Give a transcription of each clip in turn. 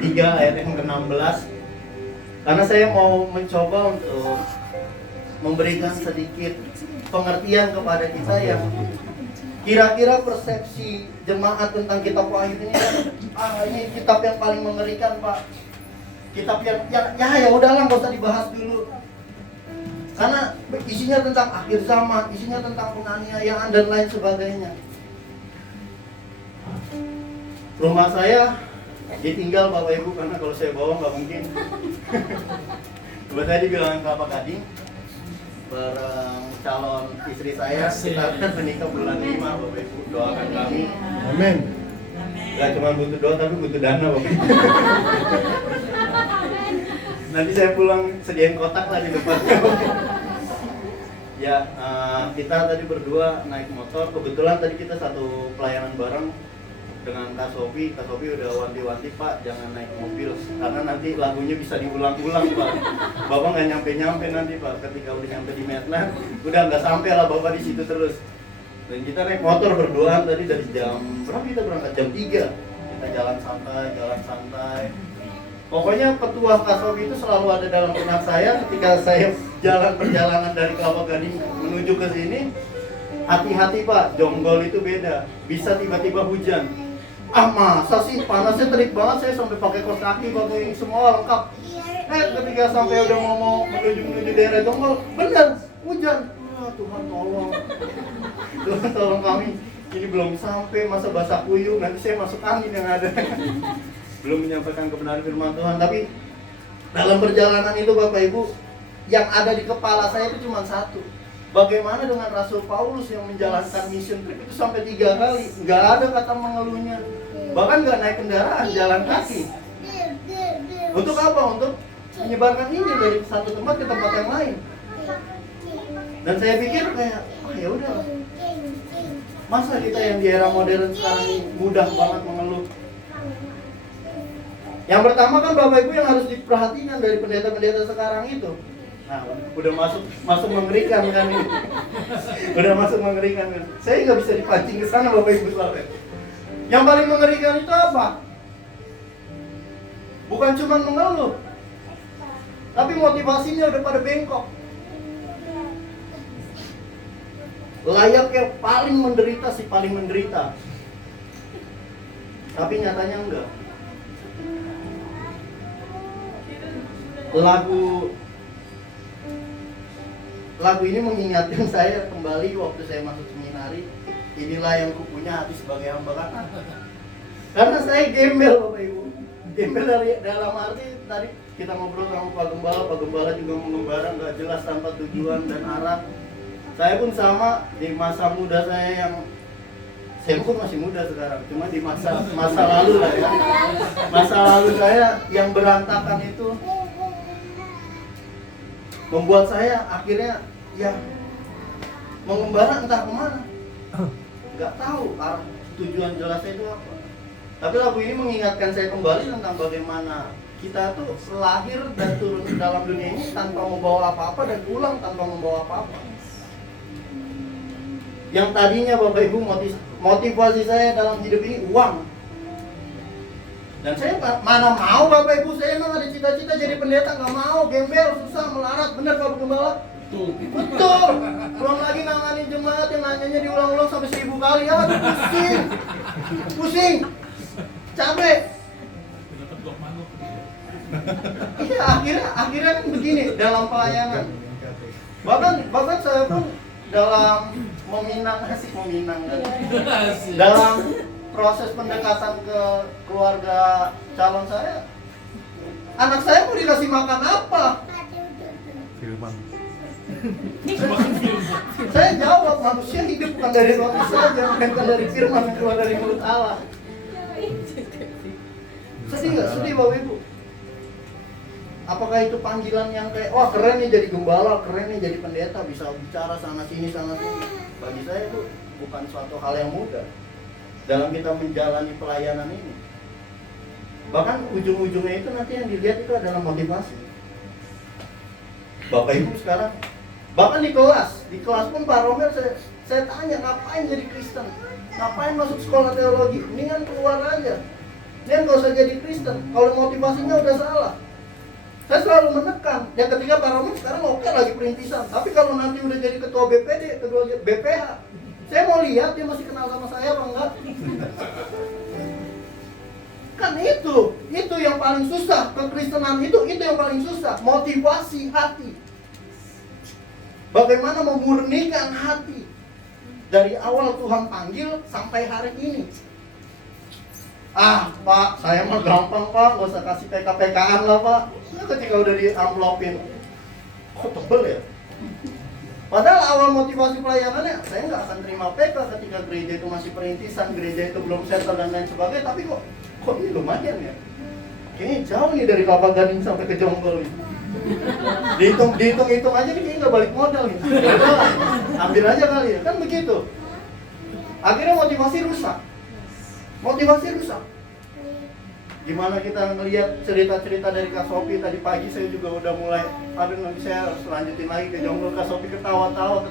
3 ayat yang ke-16. Karena saya mau mencoba untuk memberikan sedikit pengertian kepada kita yang kira-kira persepsi jemaat tentang kitab Wahyu ini ini kitab yang paling mengerikan, Pak. Kitab yang ya udahlah, nggak usah dibahas dulu. Karena isinya tentang akhir zaman, isinya tentang penganiayaan dan lain sebagainya. Rumah saya ditinggal Bapak Ibu karena kalau saya bawa nggak mungkin. Coba saya dibilang Bapak Gading, calon istri saya, kita akan menikah bulan 5, Bapak Ibu, doakan kami. Amin. Gak cuma butuh doa tapi butuh dana, Bapak Ibu. Nanti saya pulang sediain kotak lah di depan. Ya, kita tadi berdua naik motor. Kebetulan tadi kita satu pelayanan bareng dengan Kak Sofi. Kak Sofi udah wanti-wanti, Pak, jangan naik mobil karena nanti lagunya bisa diulang-ulang, Pak. Bapak nggak nyampe-nyampe nanti, Pak. Ketika udah nyampe di Medland, udah nggak sampai lah Bapak di situ terus. Dan kita naik motor berduaan tadi dari jam berapa kita berangkat? Jam 3. Kita jalan santai. Pokoknya petuah Kak Sofi itu selalu ada dalam benak saya ketika saya jalan perjalanan dari Kelapa Gading menuju ke sini. Hati-hati, Pak, jonggol itu beda. Bisa tiba-tiba hujan. Masa sih, panasnya terik banget, saya sampai pakai kaos kaki, pakai semua lengkap. Ketika sampai udah mau menuju daerah jonggol, bener, hujan. Tuhan tolong. Tuhan tolong kami. Ini belum sampai masa basah kuyup, nanti saya masuk angin yang ada. Belum menyampaikan kebenaran firman Tuhan, tapi dalam perjalanan itu Bapak Ibu, yang ada di kepala saya itu cuma satu. Bagaimana dengan Rasul Paulus yang menjalankan mission trip itu sampai 3 kali, nggak ada kata mengeluhnya, bahkan nggak naik kendaraan, jalan kaki. Untuk apa? Untuk menyebarkan Injil dari satu tempat ke tempat yang lain. Dan saya pikir kayak, ya udah, masa kita yang di era modern sekarang ini mudah banget mengeluh. Yang pertama kan Bapak Ibu yang harus diperhatikan dari pendeta-pendeta sekarang itu. Nah, udah masuk mengerikan kan ini. Udah masuk mengerikan kan. Saya nggak bisa dipancing ke sana Bapak Ibu soalnya. Yang paling mengerikan itu apa? Bukan cuma mengeluh, tapi motivasinya udah pada bengkok. Layaknya paling menderita si paling menderita. Tapi nyatanya enggak. Lagu ini mengingatkan saya kembali waktu saya masuk seminari. Inilah yang kupunya hati sebagai hamba kata. Karena saya gembel Bapak Ibu. Gembel dalam arti tadi kita ngobrol sama Pak Gembala juga mengembara nggak jelas tanpa tujuan dan arah. Saya pun sama di masa muda saya pun masih muda sekarang, cuma di masa lalu lah ya. Masa lalu saya yang berantakan itu membuat saya akhirnya ya mengembara entah kemana, nggak tahu arah tujuan jelasnya itu apa. Tapi lagu ini mengingatkan saya kembali tentang bagaimana kita tuh lahir dan turun ke dalam dunia ini tanpa membawa apa-apa dan pulang tanpa membawa apa-apa. Yang tadinya Bapak Ibu motivasi saya dalam hidup ini uang. Dan saya mana mau Bapak Ibu, saya emang ada cita-cita jadi pendeta, nggak mau, gembel, susah, melarat, bener Pak Gembala? Betul. Belum lagi nanganin jemaat yang nanyanya diulang-ulang sampai 1000 kali, pusing, capek. Iya, akhirnya kan begini dalam pelayanan. Bahkan saya pun dalam meminang kan. Dalam proses pendekatan ke keluarga calon saya, anak saya mau dikasih makan apa? Firman. Saya jawab, manusia hidup bukan dari roti saja, bukan dari firman yang keluar dari mulut Allah. Sedih nggak? Sedih Bapak Ibu. Apakah itu panggilan yang kayak, wah keren nih jadi gembala, keren nih jadi pendeta, bisa bicara sana sini. Bagi saya itu bukan suatu hal yang mudah dalam kita menjalani pelayanan ini. Bahkan ujung-ujungnya itu nanti yang dilihat itu adalah motivasi. Bapak Ibu sekarang, bahkan di kelas pun Pak Romel saya tanya, ngapain jadi Kristen? Ngapain masuk sekolah teologi? Mendingan keluar aja. Kalian gak usah jadi Kristen kalau motivasinya udah salah. Saya selalu menekan, ya ketika Pak Romi sekarang oke lagi perintisan, tapi kalau nanti udah jadi ketua BPD, ketua BPH, saya mau lihat dia masih kenal sama saya apa enggak. Kan itu yang paling susah, kekristenan itu yang paling susah, motivasi hati. Bagaimana memurnikan hati dari awal Tuhan panggil sampai hari ini. Pak, saya mah gampang Pak, gak usah kasih PK-PKan lah Pak. Ya, ketika udah di amplopin, kok tebel ya? Padahal awal motivasi pelayanannya, saya nggak akan terima PK ketika gereja itu masih perintisan, gereja itu belum settle dan lain sebagainya. Tapi kok ini lumayan ya? Kayaknya jauh nih dari Kelapa Gading sampai ke Jonggol nih. Dihitung aja nih kayaknya nggak balik modal nih. Yaudah, ambil aja kali ya, kan begitu. Akhirnya motivasi rusak. Gimana kita ngelihat cerita-cerita dari Kak Sophie tadi pagi, saya juga udah mulai, aduh nanti saya harus lanjutin lagi ke Jonggol. Kak Sophie ketawa-tawa.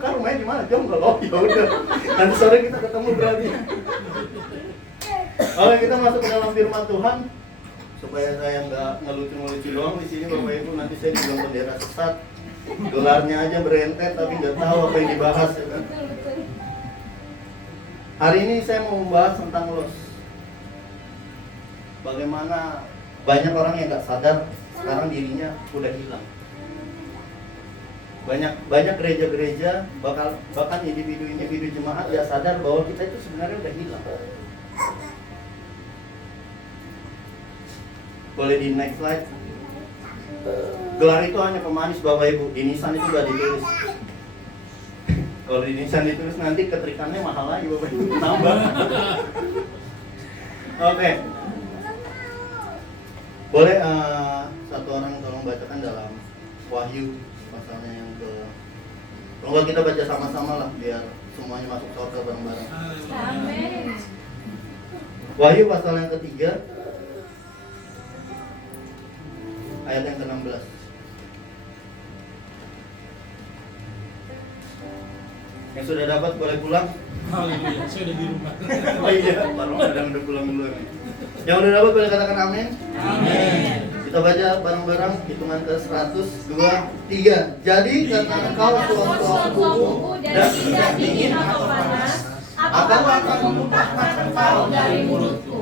Kan rumahnya di mana? Jonggol. Oh ya udah. Nanti sore kita ketemu berarti. Oke, kita masuk ke dalam firman Tuhan supaya saya nggak ngelucu-ngelucu doang di sini Bapak Ibu. Nanti saya dibilang bendera sesat. Gelarnya aja berentet tapi nggak tahu apa yang dibahas ya kan. Hari ini saya mau membahas tentang loss. Bagaimana banyak orang yang nggak sadar sekarang dirinya udah hilang. Banyak gereja-gereja, bahkan individu jemaat nggak sadar bahwa kita itu sebenarnya udah hilang. Boleh di next slide. Gelar itu hanya pemanis Bapak Ibu. Di nisan itu udah ditulis. Kalau di nisan ditulis nanti ketrikannya mahal lagi Bapak Ibu, tambah. Oke. Boleh satu orang tolong bacakan dalam Wahyu pasalnya yang ke. Kalau kita baca sama-sama lah biar semuanya masuk surga bareng-bareng. Amin. Wahyu pasal yang ketiga ayat yang ke-16. Yang sudah dapat boleh pulang. Haleluya, saya udah di rumah. Oh iya, baru kadang udah pulang dulu nih. Yang udah dapat boleh katakan amin. Amin. Kita baca bareng-bareng hitungan ke 100, 2, 3. Jadi karena engkau suatu dan tidak dingin atau panas, aku akan memuntahkan engkau dari mulutku.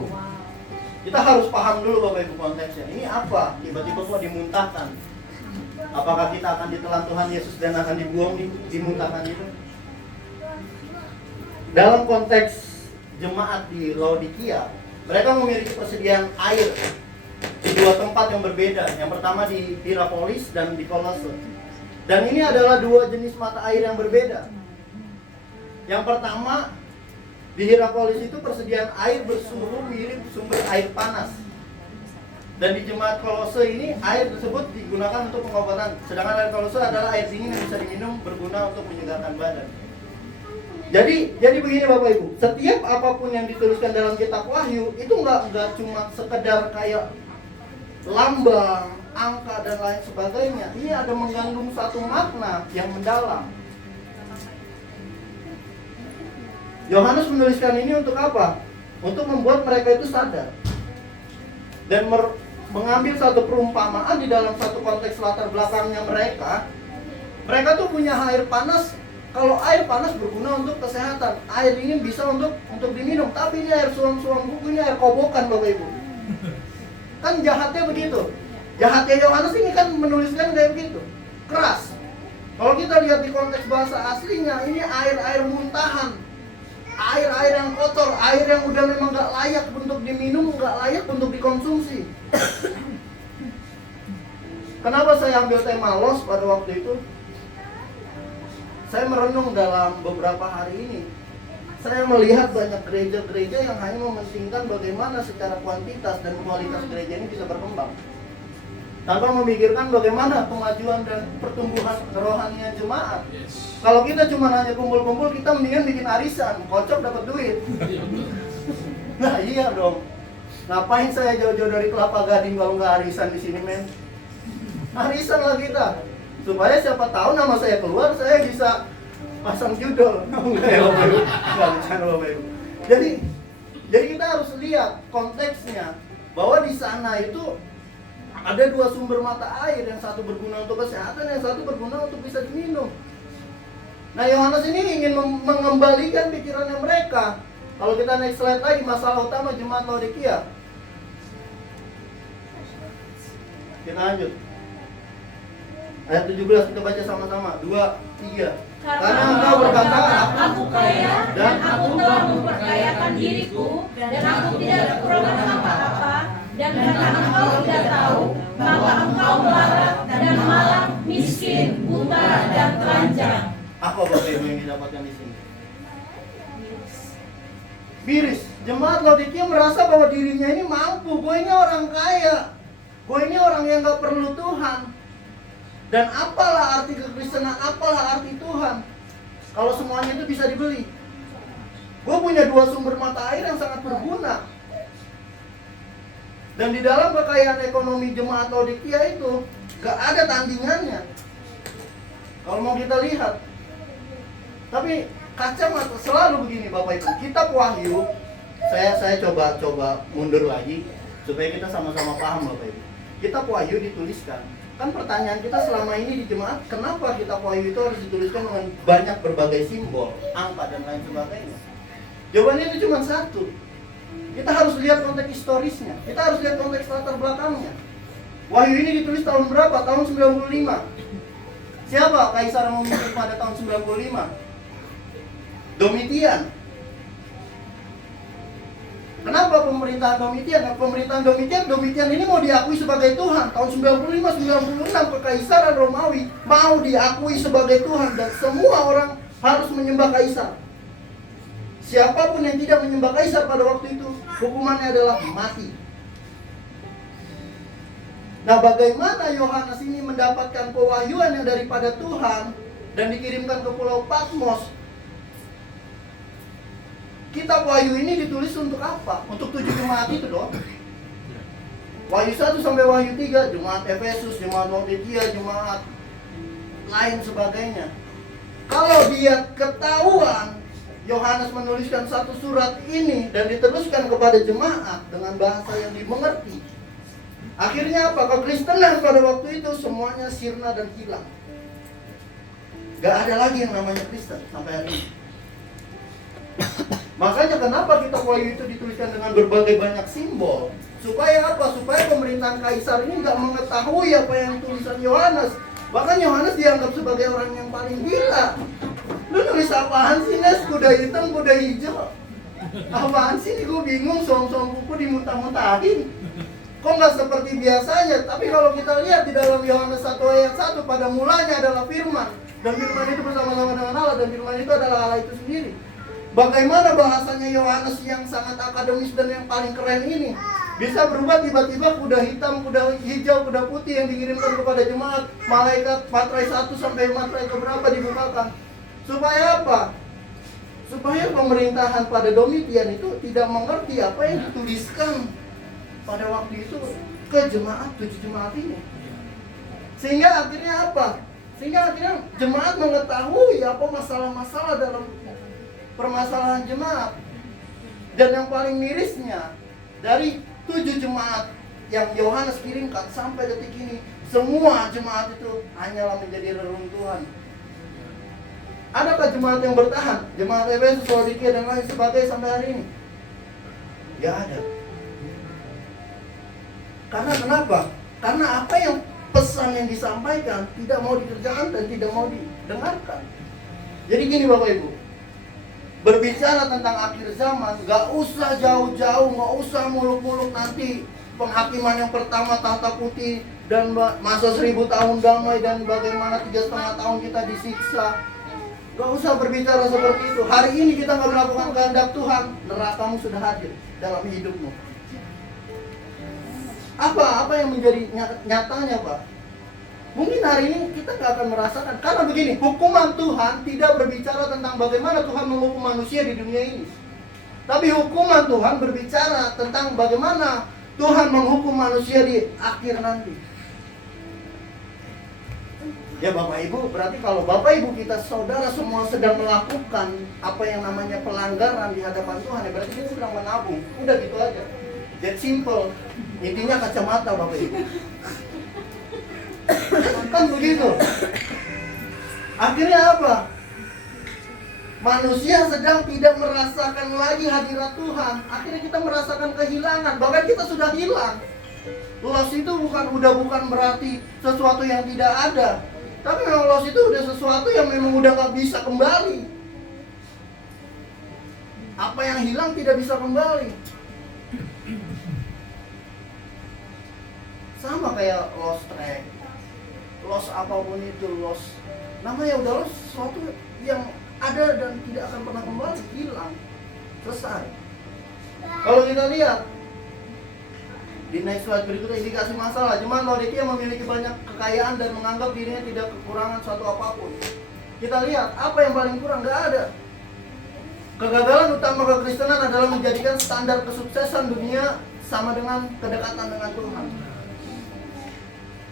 Kita harus paham dulu Bapak Ibu konteksnya. Ini apa? Tiba-tiba kok dimuntahkan? Apakah kita akan ditelan Tuhan Yesus dan akan dibuang dimuntahkan itu? Dalam konteks jemaat di Laodikia, mereka memiliki persediaan air di dua tempat yang berbeda. Yang pertama di Hierapolis dan di Kolose. Dan ini adalah dua jenis mata air yang berbeda. Yang pertama di Hierapolis itu persediaan air bersuhu mirip sumber air panas. Dan di jemaat Kolose ini air tersebut digunakan untuk pengobatan. Sedangkan air Kolose adalah air dingin yang bisa diminum, berguna untuk menyegarkan badan. Jadi begini Bapak Ibu, setiap apapun yang dituliskan dalam kitab Wahyu itu nggak cuma sekedar kayak lambang, angka dan lain sebagainya. Ini ada mengandung satu makna yang mendalam. Yohanes menuliskan ini untuk apa? Untuk membuat mereka itu sadar dan mengambil satu perumpamaan di dalam satu konteks latar belakangnya mereka. Mereka tuh punya air panas. Kalau air panas berguna untuk kesehatan, air dingin bisa untuk diminum. Tapi ini air suam-suam buku, ini air kobokan Bapak Ibu. Kan jahatnya begitu. Jahatnya Yohanes ini kan menuliskan kayak begitu, keras. Kalau kita lihat di konteks bahasa aslinya, ini air muntahan, air yang kotor, air yang udah memang nggak layak untuk diminum, nggak layak untuk dikonsumsi. Kenapa saya ambil tema loss pada waktu itu? Saya merenung dalam beberapa hari ini. Saya melihat banyak gereja-gereja yang hanya mementingkan bagaimana secara kuantitas dan kualitas gereja ini bisa berkembang, tanpa memikirkan bagaimana kemajuan dan pertumbuhan kerohanian jemaat. Kalau kita cuma hanya kumpul-kumpul, kita mendingan bikin arisan, kocok dapat duit. Nah iya dong. Ngapain saya jauh-jauh dari Kelapa Gading kalau nggak arisan di sini men? Arisan lah kita. Supaya siapa tahu nama saya keluar, saya bisa pasang judul. Enggak bercanda Bapak Ibu. Jadi kita harus lihat konteksnya, bahwa di sana itu ada dua sumber mata air, yang satu berguna untuk kesehatan, yang satu berguna untuk bisa diminum. Nah, Yohanes ini ingin mengembalikan pikirannya mereka. Kalau kita naik slide lagi, masalah utama jemaat Laodikia. Kita lanjut. Ayat 17 kita baca sama-sama. 2, 3. Karena engkau berkata, aku kaya dan aku telah memperkayakan diriku dan aku tidak kekurangan apa-apa, dan karena engkau tidak tahu maka engkau melarat dan malang, miskin, buta dan telanjang. Apa Bapak Ibu yang didapatkan di sini? Miris. Jemaat Laodikia merasa bahwa dirinya ini mampu. Gue ini orang kaya. Gue ini orang yang gak perlu Tuhan. Dan apalah arti kekristenan, apalah arti Tuhan kalau semuanya itu bisa dibeli. Gue punya dua sumber mata air yang sangat berguna. Dan di dalam kekayaan ekonomi jemaat Laodikia itu gak ada tandingannya kalau mau kita lihat. Tapi kacamata selalu begini Bapak Ibu. Kitab Wahyu, saya coba mundur lagi supaya kita sama-sama paham Bapak Ibu. Kitab Wahyu dituliskan. Kan pertanyaan kita selama ini di jemaat, kenapa kitab Wahyu itu harus dituliskan dengan banyak berbagai simbol, angka dan lain sebagainya? Jawabannya itu cuma satu. Kita harus lihat konteks historisnya. Kita harus lihat konteks latar belakangnya. Wahyu ini ditulis tahun berapa? Tahun 95. Siapa kaisar yang memimpin pada tahun 95? Domitian. Kenapa pemerintahan Domitian? Nah, pemerintahan Domitian ini mau diakui sebagai Tuhan. Tahun 95-96 kekaisaran Romawi mau diakui sebagai Tuhan dan semua orang harus menyembah kaisar. Siapapun yang tidak menyembah kaisar pada waktu itu, hukumannya adalah mati. Nah, bagaimana Yohanes ini mendapatkan pewahyuan yang daripada Tuhan dan dikirimkan ke Pulau Patmos? Kitab Wahyu ini ditulis untuk apa? Untuk 7 jemaat itu dong. Wahyu 1 sampai Wahyu 3, jemaat Efesus, jemaat Laodikia, jemaat lain sebagainya. Kalau dia ketahuan Yohanes menuliskan satu surat ini dan diteruskan kepada jemaat dengan bahasa yang dimengerti, akhirnya apa? Kekristenan pada waktu itu semuanya sirna dan hilang. Gak ada lagi yang namanya Kristen sampai hari ini. Makanya kenapa kitab Wahyu itu dituliskan dengan berbagai banyak simbol? Supaya apa? Supaya pemerintahan kaisar ini nggak mengetahui apa yang tulisan Yohanes. Bahkan Yohanes dianggap sebagai orang yang paling gila. Lu nulis apaan sih, Nes? Kuda hitam, kuda hijau. Apaan sih? Gue bingung, som-som buku dimuntah-muntahin. Kok nggak seperti biasanya? Tapi kalau kita lihat di dalam Yohanes 1 ayat 1, pada mulanya adalah firman. Dan firman itu bersama-sama dengan Allah, dan firman itu adalah Allah itu sendiri. Bagaimana bahasanya Yohanes yang sangat akademis dan yang paling keren ini bisa berubah tiba-tiba kuda hitam, kuda hijau, kuda putih yang dikirimkan kepada jemaat, malaikat materai 1 sampai materai keberapa dibukakan. Supaya apa? Supaya pemerintahan pada Domitian itu tidak mengerti apa yang dituliskan pada waktu itu ke jemaat, 7 jemaat ini. Sehingga akhirnya apa? Sehingga akhirnya jemaat mengetahui apa masalah-masalah dalam permasalahan jemaat. Dan yang paling mirisnya, dari 7 jemaat yang Yohanes kirimkan sampai detik ini, semua jemaat itu hanyalah menjadi reruntuhan. Adakah jemaat yang bertahan? Jemaat Efesus, Laodikia dan lain sebagainya sampai hari ini? Ya ada. Karena kenapa? Karena apa yang pesan yang disampaikan tidak mau dikerjakan dan tidak mau didengarkan. Jadi gini Bapak Ibu, berbicara tentang akhir zaman, gak usah jauh-jauh, gak usah muluk-muluk nanti penghakiman yang pertama tahta putih dan masa 1000 tahun damai dan bagaimana 3,5 tahun kita disiksa. Gak usah berbicara seperti itu. Hari ini kita gak melakukan kehendak Tuhan, nerakamu sudah hadir dalam hidupmu. Apa yang menjadi nyatanya Pak? Mungkin hari ini kita gak akan merasakan. Karena begini, hukuman Tuhan tidak berbicara tentang bagaimana Tuhan menghukum manusia di dunia ini. Tapi hukuman Tuhan berbicara tentang bagaimana Tuhan menghukum manusia di akhir nanti. Ya Bapak Ibu, berarti kalau Bapak Ibu kita saudara semua sedang melakukan apa yang namanya pelanggaran di hadapan Tuhan, ya berarti kita sedang menabung. Udah gitu aja. That simple. Intinya kacamata Bapak Ibu. Kan begitu. Akhirnya apa? Manusia sedang tidak merasakan lagi hadirat Tuhan. Akhirnya kita merasakan kehilangan. Bahkan kita sudah hilang. Loss itu bukan berarti sesuatu yang tidak ada. Tapi memang loss itu udah sesuatu yang memang udah gak bisa kembali. Apa yang hilang tidak bisa kembali. Sama kayak lost track, loss apapun itu, loss namanya udah loss sesuatu yang ada dan tidak akan pernah kembali, hilang, selesai. Kalau kita lihat di next slide berikutnya, indikasi masalah. Jemaat Laodikia memiliki banyak kekayaan dan menganggap dirinya tidak kekurangan suatu apapun. Kita lihat apa yang paling kurang, nggak ada. Kegagalan utama kekristenan adalah menjadikan standar kesuksesan dunia sama dengan kedekatan dengan Tuhan.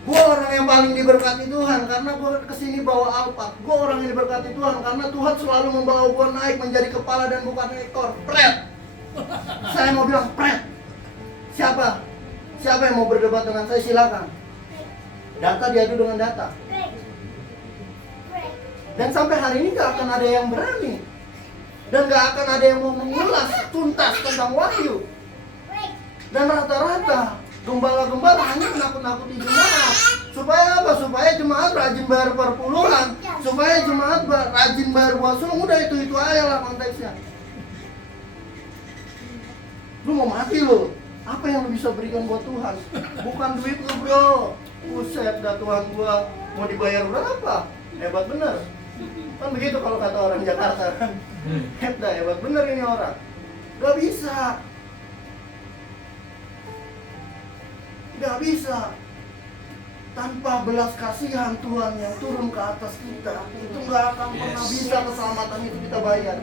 Gue orang yang paling diberkati Tuhan karena gue kesini bawa Alphard. Gue orang yang diberkati Tuhan karena Tuhan selalu membawa gue naik menjadi kepala dan bukan ekor. Pret. Saya mau bilang pret. Siapa yang mau berdebat dengan saya, silakan. Data diadu dengan data. Dan sampai hari ini gak akan ada yang berani. Dan gak akan ada yang mau mengulas tuntas tentang wahyu. Dan rata-rata gembala-gembala hanya menakut-nakuti jemaat. Supaya apa? Supaya jemaat rajin bayar perpuluhan, supaya jemaat rajin bayar buah sulung. Udah itu aja lah konteksnya. Lu mau mati lu, apa yang lu bisa berikan buat Tuhan? Bukan duit lu bro. Buset dah Tuhan gua mau dibayar berapa? Hebat bener. Kan begitu kalau kata orang Jakarta kan. Hebat bener ini orang. Gak bisa. Gak bisa tanpa belas kasihan Tuhan yang turun ke atas kita. Itu gak akan pernah bisa keselamatan itu kita bayar.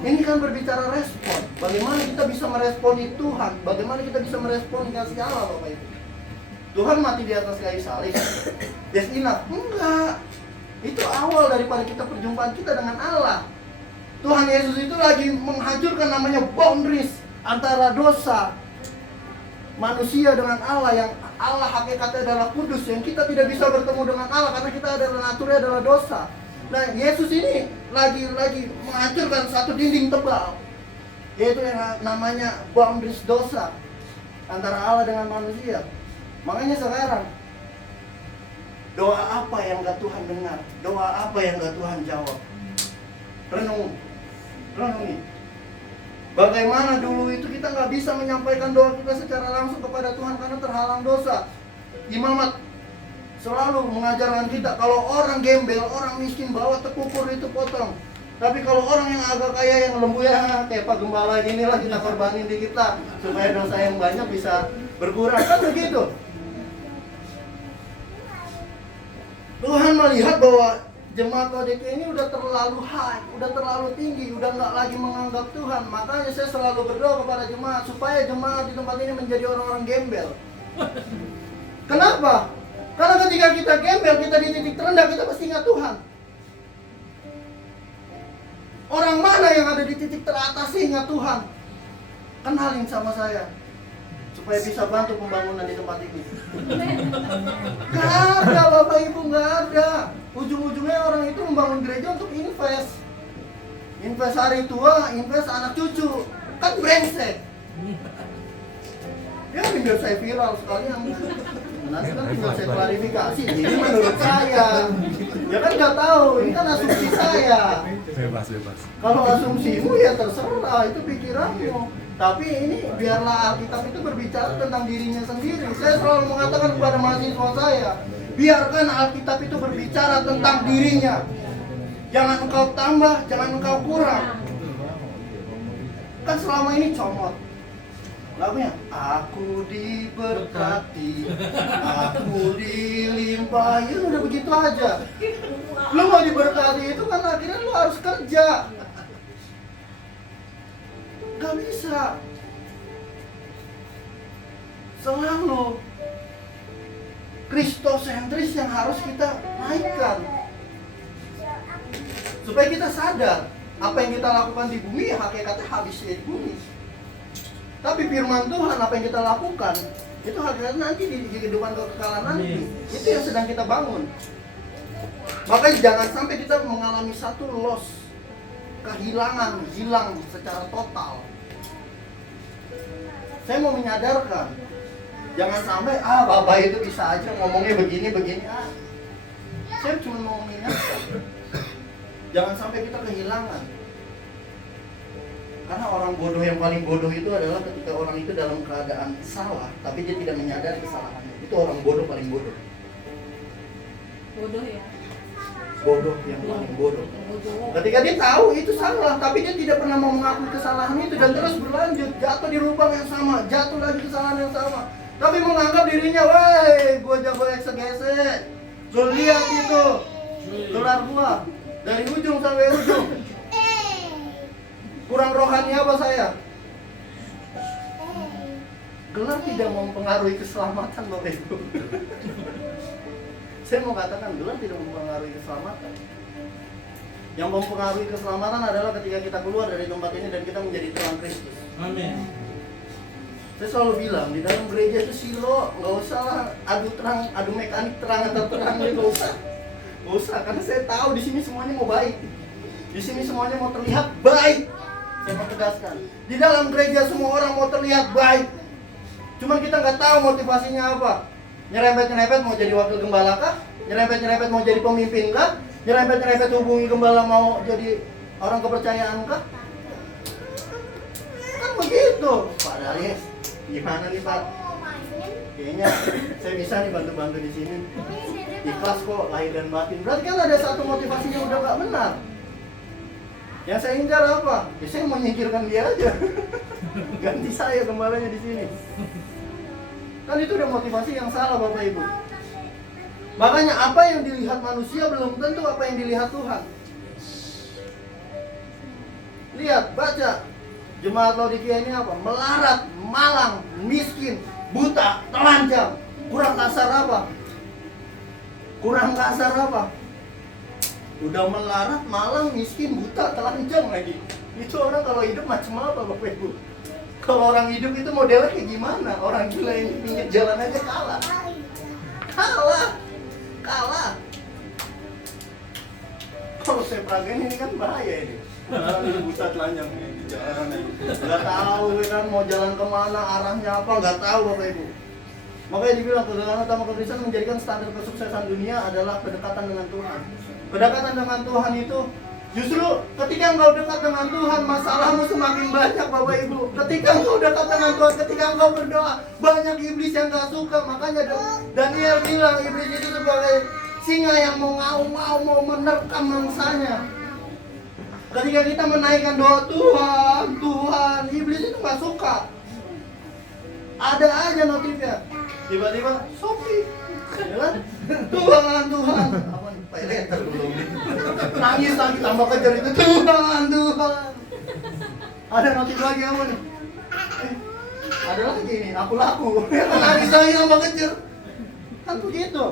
Ini kan berbicara respon. Bagaimana kita bisa meresponi Tuhan? Bagaimana kita bisa meresponi kasih Allah Bapak Ibu? Tuhan mati di atas kayu salib. That's enough? Enggak. Itu awal daripada kita perjumpaan kita dengan Allah. Tuhan Yesus itu lagi menghancurkan namanya boundaries antara dosa manusia dengan Allah, yang Allah hakikatnya adalah kudus, yang kita tidak bisa bertemu dengan Allah karena kita adalah naturnya adalah dosa. Nah, Yesus ini lagi menghancurkan satu dinding tebal, yaitu yang namanya boundaries dosa antara Allah dengan manusia. Makanya sekarang doa apa yang gak Tuhan dengar? Doa apa yang gak Tuhan jawab? Renungi. Bagaimana dulu itu kita nggak bisa menyampaikan doa kita secara langsung kepada Tuhan karena terhalang dosa. Imamat selalu mengajarkan kita, kalau orang gembel, orang miskin bawa tekukur itu potong. Tapi kalau orang yang agak kaya, yang lembu ya kayak Pak Gembala inilah kita korbanin di kita supaya dosa yang banyak bisa berkurang. Kan begitu. Tuhan melihat bahwa jemaat Laodikia ini udah terlalu high, udah terlalu tinggi, udah nggak lagi menganggap Tuhan. Makanya saya selalu berdoa kepada jemaat supaya jemaat di tempat ini menjadi orang-orang gembel. Kenapa? Karena ketika kita gembel, kita di titik terendah, kita pasti ingat Tuhan. Orang mana yang ada di titik teratas ingat Tuhan? Kenalin sama saya supaya bisa bantu pembangunan di tempat ini. Gak ada Bapak Ibu, gak ada. Ujung-ujungnya orang itu membangun gereja untuk invest hari tua, invest anak cucu. Kan brengsek. Ya biar saya viral sekalian. Nanti kan tinggal saya klarifikasi. Ini menurut saya. Ya kan nggak tahu, ini kan asumsi saya. Bebas. Kalau asumsimu ya terserah, itu pikiranmu. Tapi ini biarlah Alkitab itu berbicara tentang dirinya sendiri. Saya selalu mengatakan kepada mahasiswa saya, biarkan Alkitab itu berbicara tentang dirinya. Jangan engkau tambah, jangan engkau kurang. Kan selama ini comot. Lagunya, aku diberkati, aku dilimpahi, udah begitu aja. Lu mau diberkati itu kan akhirnya lu harus kerja. Gak bisa. kristosentris yang harus kita naikkan. Supaya kita sadar apa yang kita lakukan di bumi hakikatnya habisnya di bumi. Tapi firman Tuhan apa yang kita lakukan itu hakikatnya nanti di kehidupan kekekalan nanti. Itu yang sedang kita bangun. Makanya jangan sampai kita mengalami satu loss, kehilangan, hilang secara total. Saya mau menyadarkan, jangan sampai Bapak itu bisa aja ngomongnya begini. Saya cuma mau mengingatkan, jangan sampai kita kehilangan. Karena orang bodoh yang paling bodoh itu adalah ketika orang itu dalam keadaan salah, tapi dia tidak menyadari kesalahannya. Itu orang bodoh paling bodoh. Bodoh ya. Bodoh yang paling bodoh. Ketika dia tahu itu salah, tapi dia tidak pernah mau mengakui kesalahan itu dan terus berlanjut, jatuh di lubang yang sama, jatuh lagi kesalahan yang sama. Tapi menganggap dirinya, woi, gua jago eksegese. Lu lihat itu, gelar gua dari ujung sampai ujung. Kurang rohani apa saya? Gelar tidak mempengaruhi keselamatan, Bapak Ibu. Saya mau katakan gelar tidak mempengaruhi keselamatan. Yang mempengaruhi keselamatan adalah ketika kita keluar dari tempat ini dan kita menjadi terang Kristus. Amin. Saya selalu bilang di dalam gereja itu silo, nggak usah lah adu mekanik terang atau terang, nggak usah, karena saya tahu di sini semuanya mau baik, di sini semuanya mau terlihat baik. Saya mau tegaskan, di dalam gereja semua orang mau terlihat baik, cuman kita nggak tahu motivasinya apa. Nyerempet mau jadi wakil gembala kah? Nyerempet mau jadi pemimpin kah? Nyerempet hubungi gembala mau jadi orang kepercayaan kah? Kan begitu. Pak Darius, gimana nih Pak? Kayaknya saya bisa nih bantu-bantu di sini. Ikhlas kok, lahir dan batin. Berarti kan ada satu motivasi yang udah gak benar. Yang saya incar apa? Ya saya mau nyingkirkan dia aja. Ganti saya gembalanya di sini. Kan itu udah motivasi yang salah Bapak Ibu. Makanya apa yang dilihat manusia belum tentu apa yang dilihat Tuhan. Lihat, baca. Jemaat Laodikia ini apa? Melarat, malang, miskin, buta, telanjang. Kurang kasar apa? Udah melarat, malang, miskin, buta, telanjang lagi. Itu orang kalau hidup macam apa Bapak Ibu? Kalau orang hidup itu modelnya kayak gimana? Orang gila yang di pinggir jalan aja kalah. Kalau saya peragain ini kan bahaya ini. Ini buta telanjang nih di jalan aja. Nggak tahu kan mau jalan kemana, arahnya apa, nggak tahu Bapak Ibu. Makanya dibilang kegagalan utama kekristenan menjadikan standar kesuksesan dunia adalah kedekatan dengan Tuhan. Kedekatan dengan Tuhan itu justru ketika engkau dekat dengan Tuhan, masalahmu semakin banyak Bapak Ibu. Ketika engkau dekat dengan Tuhan, ketika engkau berdoa, banyak iblis yang gak suka. Makanya Daniel bilang iblis itu sebagai singa yang mau ngaum-ngaum, mau menerkam mangsanya. Ketika kita menaikkan doa Tuhan, iblis itu gak suka. Ada aja notifnya. Tiba-tiba, Sophie, ya kan? Tuhan. Apa nih? Pak letter belum nih. Nangis lagi tambah kejar itu. Tuhan. Ada notif lagi apa nih? Ada lagi nih, aku laku. Nangis lagi tambah kejar. Kan begitu.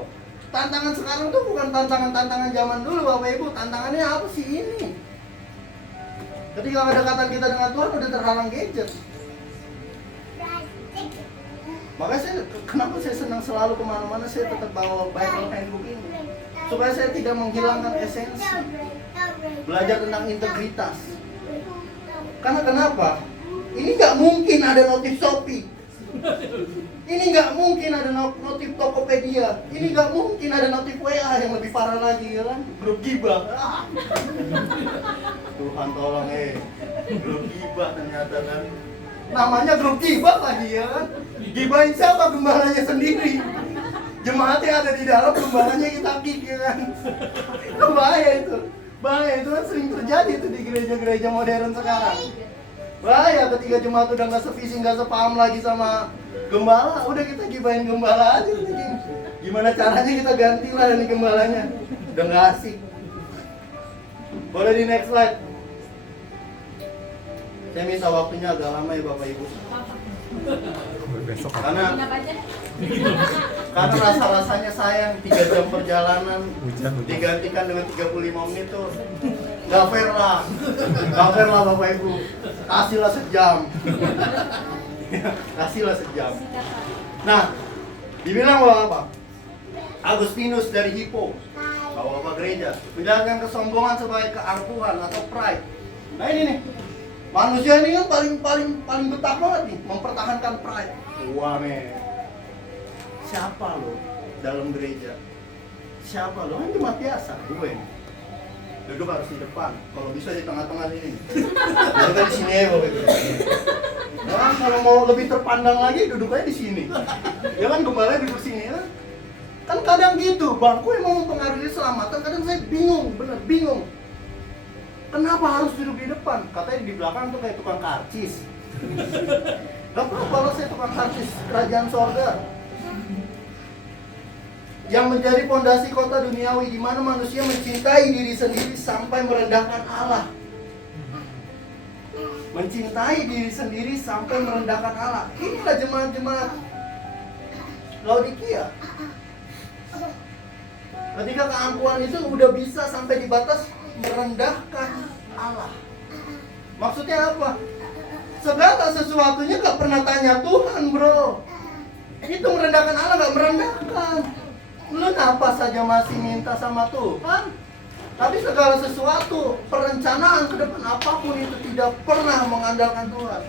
Tantangan sekarang tuh bukan tantangan zaman dulu Bapak Ibu. Tantangannya apa sih ini? Ketika kedekatan kita dengan Tuhan udah terhalang gadget. Makanya kenapa saya senang selalu kemana-mana saya tetap bawa Bible handbook ini, supaya saya tidak menghilangkan esensi belajar tentang integritas. Karena kenapa? Ini nggak mungkin ada notif Shopee, ini nggak mungkin ada notif Tokopedia, ini nggak mungkin ada notif WA yang lebih parah lagi, ya kan? Grup gibah. Tuhan tolong grup gibah ternyata kan. Namanya grup gibah lagi ya kan. Gibahin siapa? Gembalanya sendiri. Jemaatnya ada di dalam, gembalanya kita kick ya kan. Bahaya itu kan sering terjadi itu di gereja-gereja modern sekarang. Bahaya ketika jemaat udah gak sevisi, gak sepaham lagi sama gembala, udah kita gibahin gembala aja udah gini. Gimana caranya kita gantilah dari gembalanya. Udah gak asik. Boleh di next slide. Saya minta waktunya agak lama ya Bapak Ibu. Besok Karena Karena rasa-rasanya sayang 3 jam perjalanan digantikan dengan 35 menit tuh nggak fair lah Bapak Ibu. Kasihlah sejam. Kasihlah sejam. Nah, dibilang bahwa apa? Agustinus dari Hippo, bapak-bapak gereja, menjalankan kesombongan sebagai keangkuhan atau pride. Nah ini nih, manusia ini kan paling betah banget nih mempertahankan pride. Wah men, siapa lo dalam gereja? Siapa lo? Kan cuma biasa, gue nih. Duduk harus di depan, kalau bisa di tengah-tengah sini. Duduk di sini ya bapak Ibu. Nah, kalau mau lebih terpandang lagi duduknya di sini. Ya kan gembalanya duduk sini ya. Kan kadang gitu, bangku emang mempengaruhi keselamatan. Kadang saya bingung, bener bingung. Kenapa harus duduk di depan? Katanya di belakang tuh kayak tukang karcis. Gak apa-apa lah saya tukang karcis kerajaan sorga. Yang menjadi fondasi kota duniawi di mana manusia mencintai diri sendiri sampai merendahkan Allah. Mencintai diri sendiri sampai merendahkan Allah. Inilah jemaat-jemaat Laodikia. Ketika keangkuhan itu udah bisa sampai di batas merendahkan Allah. Maksudnya apa? Segala sesuatunya gak pernah tanya Tuhan, bro. Itu merendahkan Allah, gak merendahkan. Lu apa saja masih minta sama Tuhan, tapi segala sesuatu, perencanaan ke depan apapun itu tidak pernah mengandalkan Tuhan.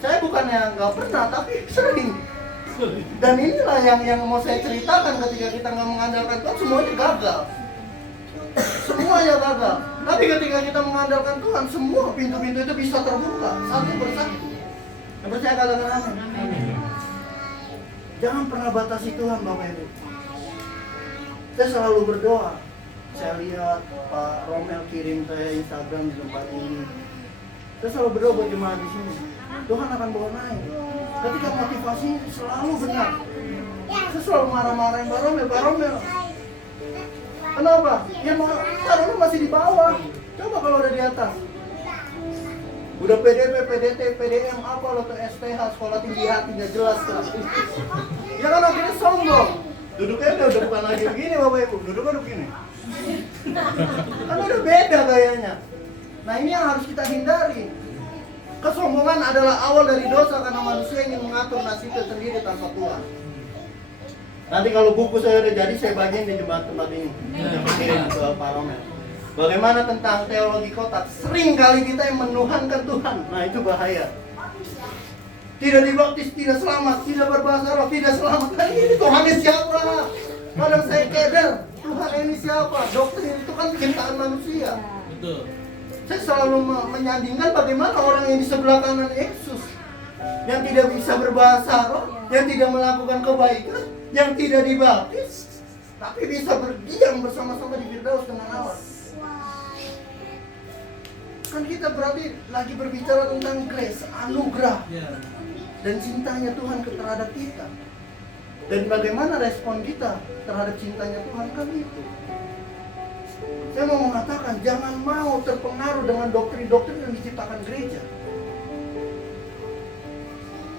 Saya bukannya nggak pernah, tapi sering. Dan inilah yang mau saya ceritakan, ketika kita nggak mengandalkan Tuhan, semuanya gagal. Semuanya gagal. Tapi ketika kita mengandalkan Tuhan, semua pintu-pintu itu bisa terbuka satu persatu. Yang percaya katakan amin. Jangan pernah batasi Tuhan, Bapak Ibu. Saya selalu berdoa. Saya lihat Pak Romel kirim saya Instagram di tempat ini. Saya selalu berdoa buat jemaat di sini. Tuhan akan bawa naik. Ketika motivasi selalu benar. Saya selalu marah-marahin Pak Romel. Kenapa? Ya Pak Romel masih di bawah. Coba kalau udah di atas. Udah PDP, PDT, PDM, apa lo tuh STH, sekolah tinggi hati, nggak jelas kan? Ya kan akhirnya sombong. Duduknya udah bukan lagi begini Bapak Ibu, duduknya udah begini. Kan udah beda kayaknya. Nah ini yang harus kita hindari. Kesombongan adalah awal dari dosa karena manusia ingin mengatur nasibnya sendiri tanpa Tuhan. Nanti kalau buku saya udah jadi, saya bagiin di jemaat tempat ini. Saya kirim ke Pak Romel. Bagaimana tentang teologi kotak? Sering kali kita yang menuhankan Tuhan. Nah itu bahaya. Tidak dibaptis, tidak selamat, tidak berbahasa roh, tidak selamat. Nah ini Tuhannya siapa? Kadang saya keder, Tuhan ini siapa? Doktrin itu kan ciptaan manusia. Betul. Saya selalu menyandingkan bagaimana orang yang di sebelah kanan Yesus, yang tidak bisa berbahasa roh, yang tidak melakukan kebaikan, yang tidak dibaptis, tapi bisa berdiam bersama-sama di Firdaus dengan Allah. Kan kita berarti lagi berbicara tentang grace, anugerah. Ya. Dan cintanya Tuhan terhadap kita. Dan bagaimana respon kita terhadap cintanya Tuhan kan itu. Saya mau mengatakan jangan mau terpengaruh dengan doktrin-doktrin yang diciptakan gereja.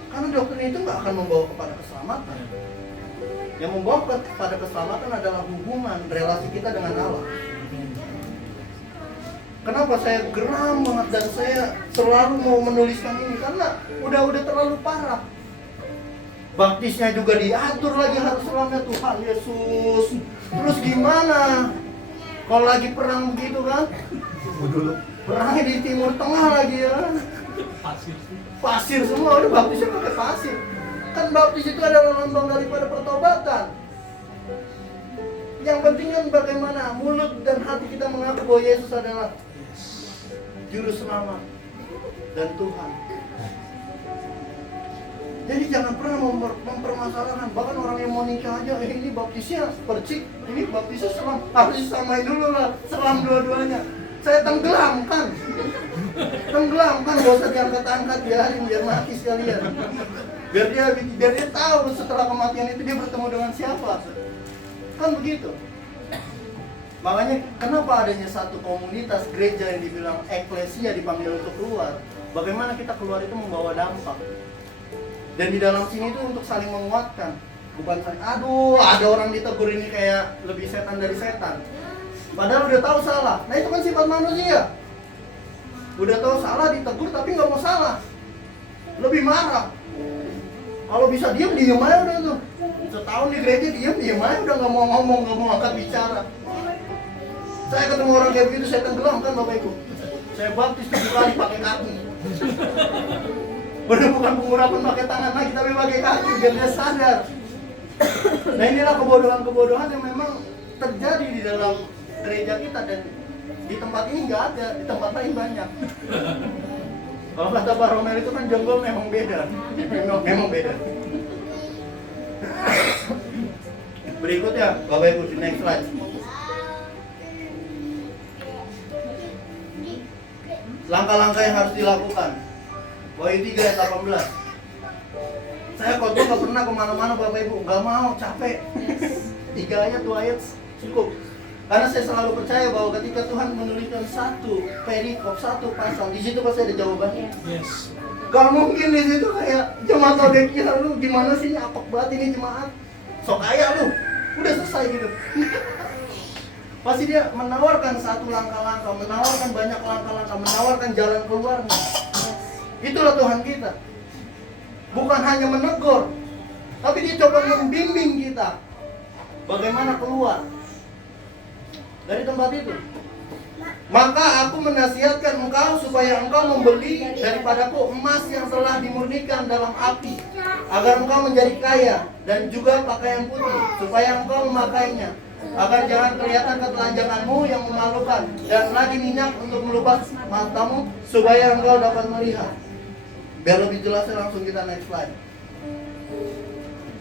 Karena doktrin itu nggak akan membawa kepada keselamatan. Yang membawa kepada keselamatan adalah hubungan relasi kita dengan Allah. Kenapa saya geram banget dan saya selalu mau menuliskan ini? Karena udah terlalu parah. Baptisnya juga diatur lagi harus selamanya Tuhan Yesus. Terus gimana? Kalau lagi perang begitu kan? Perangnya di Timur Tengah lagi ya. Pasir semua, udah baptisnya pakai pasir. Kan baptis itu adalah lambang daripada pertobatan. Yang penting kan bagaimana mulut dan hati kita mengaku bahwa Yesus adalah Juru Selamat dan Tuhan. Jadi jangan pernah mempermasalahkan. Bahkan orang yang mau nikah aja, ini baptisnya percik, ini baptisnya selam. Harus disamain dulu lah, selam dua-duanya. Saya tenggelamkan, gak usah diangkat-angkat, biar mati sekalian. Biar dia tahu setelah kematian itu dia bertemu dengan siapa. Kan begitu. Makanya kenapa adanya satu komunitas gereja yang dibilang eklesia dipanggil untuk keluar. Bagaimana kita keluar itu membawa dampak. Dan di dalam sini itu untuk saling menguatkan. Bukan saya, aduh ada orang ditegur ini kayak lebih setan dari setan. Padahal udah tahu salah. Nah itu kan sifat manusia. Udah tahu salah ditegur tapi nggak mau salah. Lebih marah. Kalau bisa diam aja udah tuh. Setahun di gereja diam aja udah nggak mau ngomong, nggak mau angkat bicara. Saya ketemu orang kayak begitu saya tenggelam kan Bapak Ibu. Saya baptis 7 kali pakai kaki. Udah bukan pengurapan pakai tangan lagi tapi pakai kaki biar dia sadar. Nah inilah kebodohan-kebodohan yang memang terjadi di dalam gereja kita dan di tempat ini nggak ada, di tempat lain banyak. Kalau kata Pak Romel itu kan jonggol memang beda, memang beda. Berikutnya, Bapak Ibu di next slide. Langkah-langkah yang harus dilakukan. Wahyu 3 ayat 18. Saya khotbah nggak pernah kemana-mana Bapak Ibu, nggak mau, capek. 3 ayat, 2 ayat cukup. Karena saya selalu percaya bahwa ketika Tuhan menuliskan satu perikop, satu pasal, di situ pasti ada jawabannya. Yes. Gak mungkin di situ kayak jemaat Laodikia, lu gimana sih ini apek banget ini jemaat, sok kaya lu, udah selesai gitu. Pasti dia menawarkan satu langkah-langkah, menawarkan banyak langkah-langkah, menawarkan jalan keluarnya. Itulah Tuhan kita. Bukan hanya menegur, tapi dia coba membimbing kita bagaimana keluar dari tempat itu. Maka aku menasihatkan engkau supaya engkau membeli daripadaku emas yang telah dimurnikan dalam api, agar engkau menjadi kaya, dan juga pakaian putih, supaya engkau memakainya, agar jangan kelihatan ketelanjanganmu yang memalukan, dan lagi minyak untuk melupas matamu, supaya engkau dapat melihat. Biar lebih jelasnya langsung kita next slide.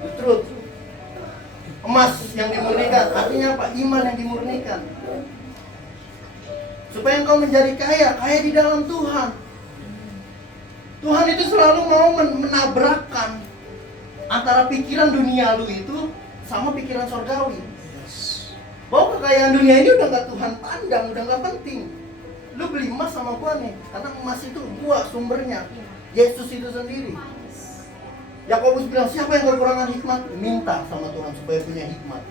The truth. Emas yang dimurnikan, artinya apa? Iman yang dimurnikan. Supaya engkau menjadi kaya, kaya di dalam Tuhan. Tuhan itu selalu mau menabrakkan antara pikiran dunia lu itu sama pikiran surgawi. Bahwa kekayaan dunia ini udah gak Tuhan pandang, udah gak penting. Lu beli emas sama gua nih, karena emas itu gua sumbernya, Yesus itu sendiri. Yakobus bilang, siapa yang kekurangan hikmat? Minta sama Tuhan supaya punya hikmat.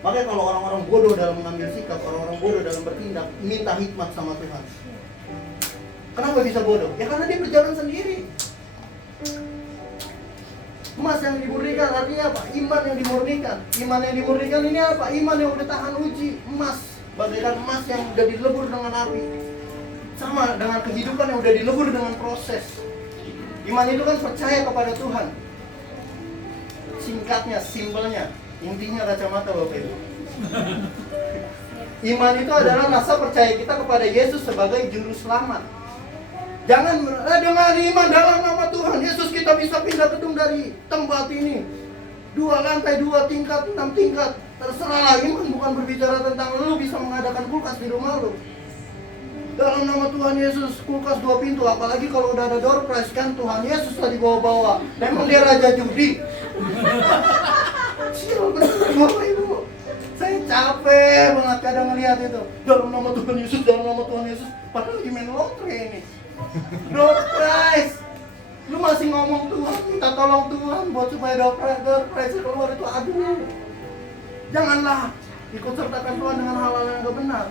Makanya kalau orang-orang bodoh dalam mengambil sikap, orang-orang bodoh dalam bertindak, minta hikmat sama Tuhan. Kenapa bisa bodoh? Ya karena dia berjalan sendiri. Emas yang dimurnikan artinya apa? Iman yang dimurnikan. Iman yang dimurnikan ini apa? Iman yang udah tahan uji. Emas, bagaikan emas yang udah dilebur dengan api. Sama dengan kehidupan yang udah dilebur dengan proses. Iman itu kan percaya kepada Tuhan. Singkatnya, simpelnya, intinya kacamata Bapak Ibu. Iman itu adalah rasa percaya kita kepada Yesus sebagai juru selamat. Jangan dengan iman dalam nama Tuhan Yesus kita bisa pindah gedung dari tempat ini 2 lantai, 2 tingkat, 6 tingkat. Terserahlah, iman bukan berbicara tentang lu bisa mengadakan kulkas di rumah lu. Dalam nama Tuhan Yesus, kulkas 2 pintu, apalagi kalau udah ada door prize kan Tuhan Yesus lah dibawa-bawa. Memang dia raja judi. Sial bener Bapak Ibu. Saya capek banget kadang ngeliat itu. Dalam nama Tuhan Yesus, dalam nama Tuhan Yesus. Padahal lagi main lotre ini. Door prize. Lu masih ngomong Tuhan, minta tolong Tuhan buat supaya door prize keluar itu, aduh. Janganlah ikut sertakan Tuhan dengan hal-hal yang gak benar.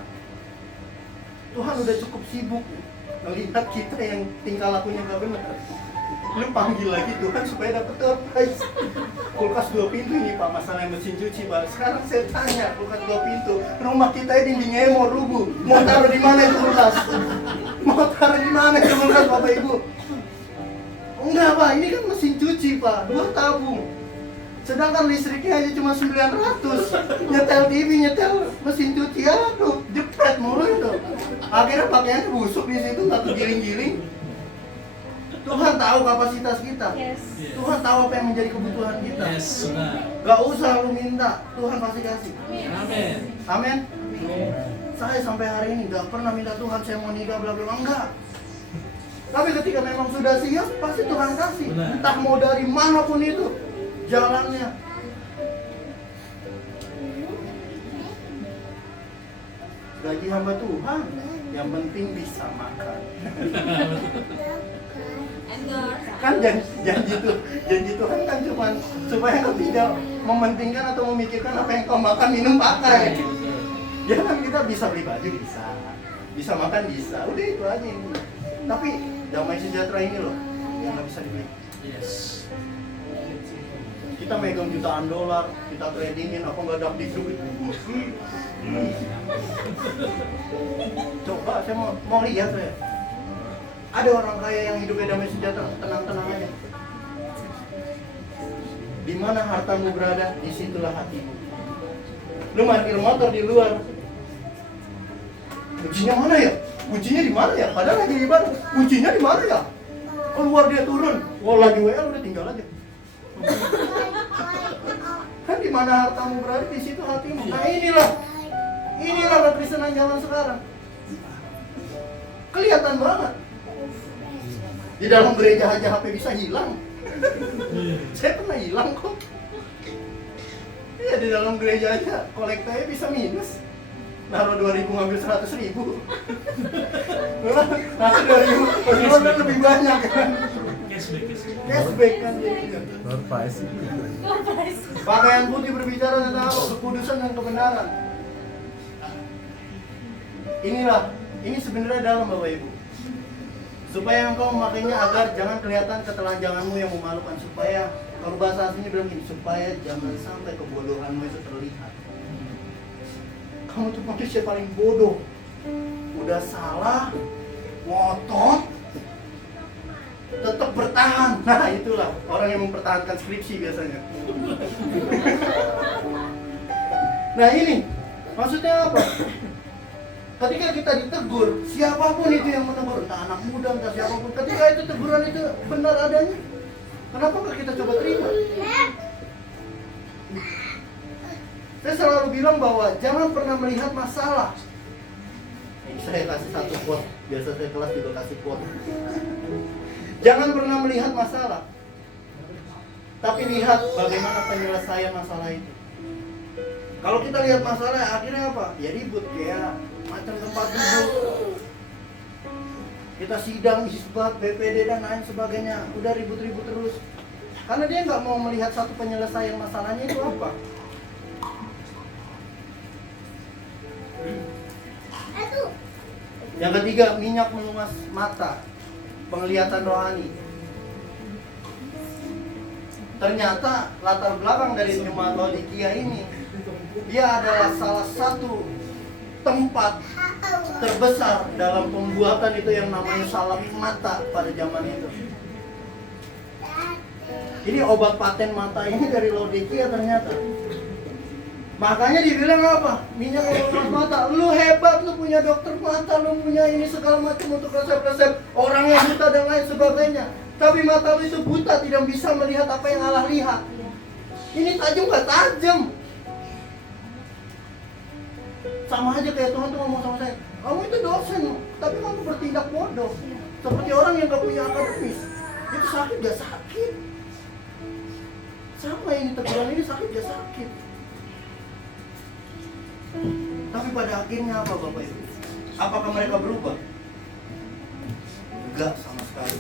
Tuhan udah cukup sibuk melihat kita yang tingkah lakunya gak benar. Lu panggil lagi Tuhan supaya dapat door prize. Kulkas 2 pintu ini Pak, masalah mesin cuci Pak. Sekarang saya tanya, kulkas 2 pintu, rumah kita ini dindingnya mau rubuh. Mau taruh di mana itu kulkas? Mau taruh di mana itu kulkas Bapak Ibu? Enggak Pak, ini kan mesin cuci Pak, 2 tabung. Sedangkan listriknya aja cuma 900. Nyetel TV, nyetel mesin cuci, aduh, jepret mulu itu. Akhirnya pakaiannya busuk di situ, nggak kegiling-giling. Tuhan tahu kapasitas kita. Yes. Tuhan tahu apa yang menjadi kebutuhan kita. Yes, benar. Gak usah lu minta, Tuhan pasti kasih. Amin. Amin. Saya sampai hari ini gak pernah minta Tuhan saya mau nikah bla bla, enggak. Tapi ketika memang sudah siap, pasti Tuhan kasih. Benar. Entah mau dari manapun itu jalannya. Gaji hamba Tuhan, yang penting bisa makan. Kan janji Tuhan kan cuma supaya kau tidak mementingkan atau memikirkan apa yang kau makan, minum, pakai. Ya kan kita bisa beli baju, bisa makan, bisa. Udah itu aja ini. Tapi damai sejahtera ini loh yang nggak bisa dibeli. Yes. Kita megang jutaan dolar, kita tradingin apa nggak dapat duit. Coba saya mau lihat ya. Ada orang kaya yang hidupnya damai sejahtera, tenang-tenang aja. Di mana hartamu berada, disitulah hatimu. Lu parkir motor di luar, kuncinya mana ya? Kuncinya di mana ya? Padahal lagi ibadah, kuncinya di mana ya? Keluar dia turun, wah lagi WL udah tinggal aja. Kan di mana hartamu berada, di situ hatimu. Nah inilah kekristenan zaman sekarang. Kelihatan banget. Di dalam gereja aja HP bisa hilang. Saya pernah hilang kok. Iya, di dalam gereja aja kolektornya bisa minus. Naruh 2.000 ngambil 100.000. Naruh 2.000, padahal kan lebih banyak kan. Cashback kan jadinya. Pakaian putih berbicara tentang apa? Kekudusan dan kebenaran. Ini sebenarnya dalam Bapak Ibu. Supaya engkau memakainya agar jangan kelihatan ketelanjanganmu yang memalukan. Supaya, kalau bahasa aslinya bilang gini, supaya jangan sampai kebodohanmu itu terlihat. Kamu tuh manusia paling bodoh. Udah salah, ngotot, tetap bertahan. Nah itulah orang yang mempertahankan skripsi biasanya. Nah ini, maksudnya apa? Ketika kita ditegur, siapapun itu yang menegur, entah anak muda, entah siapapun, ketika itu teguran itu benar adanya, kenapa nggak kita coba terima? Saya selalu bilang bahwa jangan pernah melihat masalah. Ini saya kasih satu quote, biasa saya kelas juga kasih quote. Jangan pernah melihat masalah, tapi lihat bagaimana penyelesaian masalah itu. Kalau kita lihat masalah, akhirnya apa? Ya ribut, kayak macam tempat duduk. Kita sidang, isbat, BPD dan lain sebagainya. Udah ribut-ribut terus. Karena dia nggak mau melihat satu penyelesaian masalahnya itu apa. Yang ketiga, minyak melumas mata. Penglihatan rohani. Ternyata latar belakang dari jemaat Laodikia ini, dia adalah salah satu tempat terbesar dalam pembuatan itu yang namanya salep mata pada zaman itu. Ini obat paten mata ini dari Laodikia ternyata. Makanya dibilang apa? Minyak pelumas mata. Lu hebat, lu punya dokter mata, lu punya ini segala macam untuk resep-resep orang yang buta dan lain sebagainya. Tapi mata lu itu buta, tidak bisa melihat apa yang Allah lihat. Ini tajam gak tajam? Sama aja kayak Tuhan tuh ngomong sama saya, kamu itu dosen, tapi kamu bertindak bodoh. Seperti orang yang gak punya akademis. Itu sakit gak sakit? Sama ini teguran ini sakit gak sakit? Tapi pada akhirnya apa Bapak Ibu? Apakah mereka berubah? Enggak sama sekali.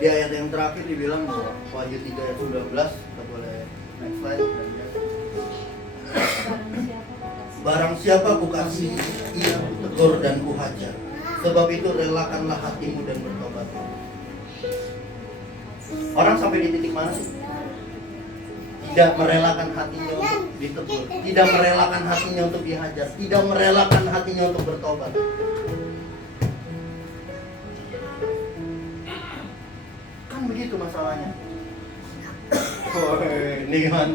Di ayat yang terakhir dibilang bahwa Wahyu 3 ayat 19, kita boleh next slide. Barang siapa kukasih, ia tegur dan kuhajar. Sebab itu relakanlah hatimu dan bertobat. Orang sampai di titik mana sih? Tidak merelakan hatinya untuk ditegur, tidak merelakan hatinya untuk dihajar, tidak merelakan hatinya untuk bertobat. Kan begitu masalahnya. Ini kan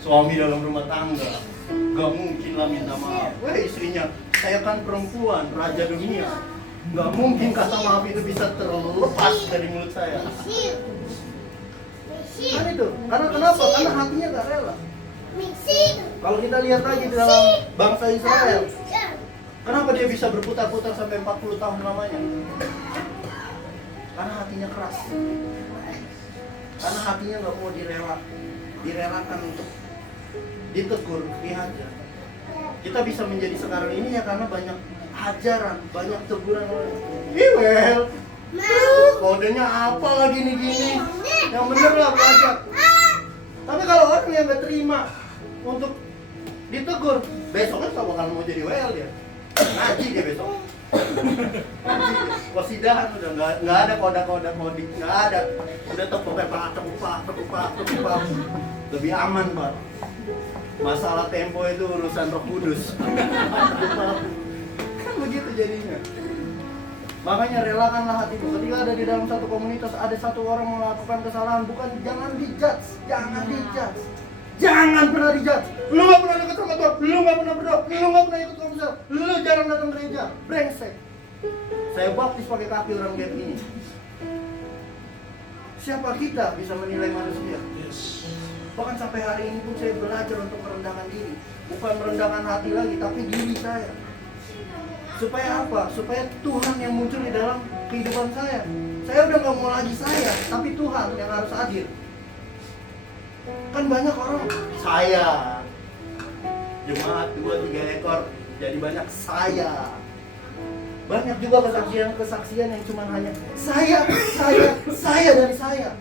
suami dalam rumah tangga, gak mungkin lah minta maaf. Istrinya, saya kan perempuan, raja dunia, gak mungkin kata maaf itu bisa terlepas dari mulut saya. Kan itu, karena kenapa? Karena hatinya gak rela. Kalau kita lihat lagi di dalam bangsa Israel, kenapa dia bisa berputar-putar sampai 40 tahun lamanya? Karena hatinya keras. Karena hatinya gak mau direlakan untuk ditegur, dihajar. Kita bisa menjadi sekarang ini ya karena banyak hajaran, banyak teguran. Well, kodenya apa lagi nih gini? Yang bener lah belajar. Tapi kalau orang yang gak terima untuk ditegur, besoknya tak bakal mau jadi well dia. Ngaji dia besok. Wasidahan udah nggak ada koda-koda kodik, nggak ada. Udah tekupak. Lebih aman Pak. Masalah tempo itu urusan Roh Kudus. Kan begitu jadinya. Makanya relakanlah hatimu. Ketika ada di dalam satu komunitas, ada satu orang melakukan kesalahan, bukan jangan dijudge, jangan pernah dijudge. Lu nggak pernah dekat sama Tuhan, lu nggak pernah berdoa, lu nggak pernah ikut konser, lu jarang datang gereja, brengsek. Saya baptis pakai kaki orang kayak begini. Siapa kita bisa menilai manusia? Yes. Bahkan sampai hari ini pun saya belajar untuk merendahkan diri. Bukan merendahkan hati lagi, tapi diri saya. Supaya apa? Supaya Tuhan yang muncul di dalam kehidupan saya. Saya udah gak mau lagi saya, tapi Tuhan yang harus hadir. Kan banyak orang, saya jemaat 2-3 ekor, jadi banyak saya. Banyak juga kesaksian yang cuma hanya saya dari saya.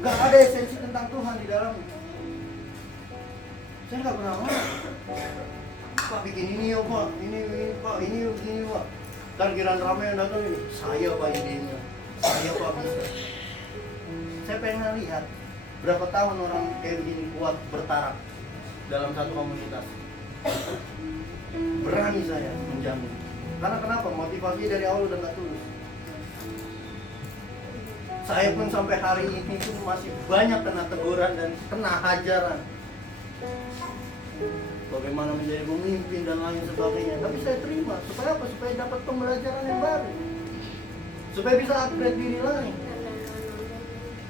Gak ada esensi tentang Tuhan di dalamnya. Saya gak pernah mau. Pak bikin ini ya Pak, ini Pak, ini Pak. Dan kiraan ramai yang datang ini, saya Pak idenya, saya Pak bisa. Saya pengen lihat berapa tahun orang kayak begini kuat bertarak dalam satu komunitas. Berani saya menjamin. Karena kenapa? Motivasi dari awal udah gak tulus. Saya pun sampai hari ini pun masih banyak kena teguran dan kena hajaran. Bagaimana menjadi pemimpin dan lain sebagainya. Tapi saya terima. Supaya apa? Supaya dapat pembelajaran yang baru. Supaya bisa upgrade diri lagi.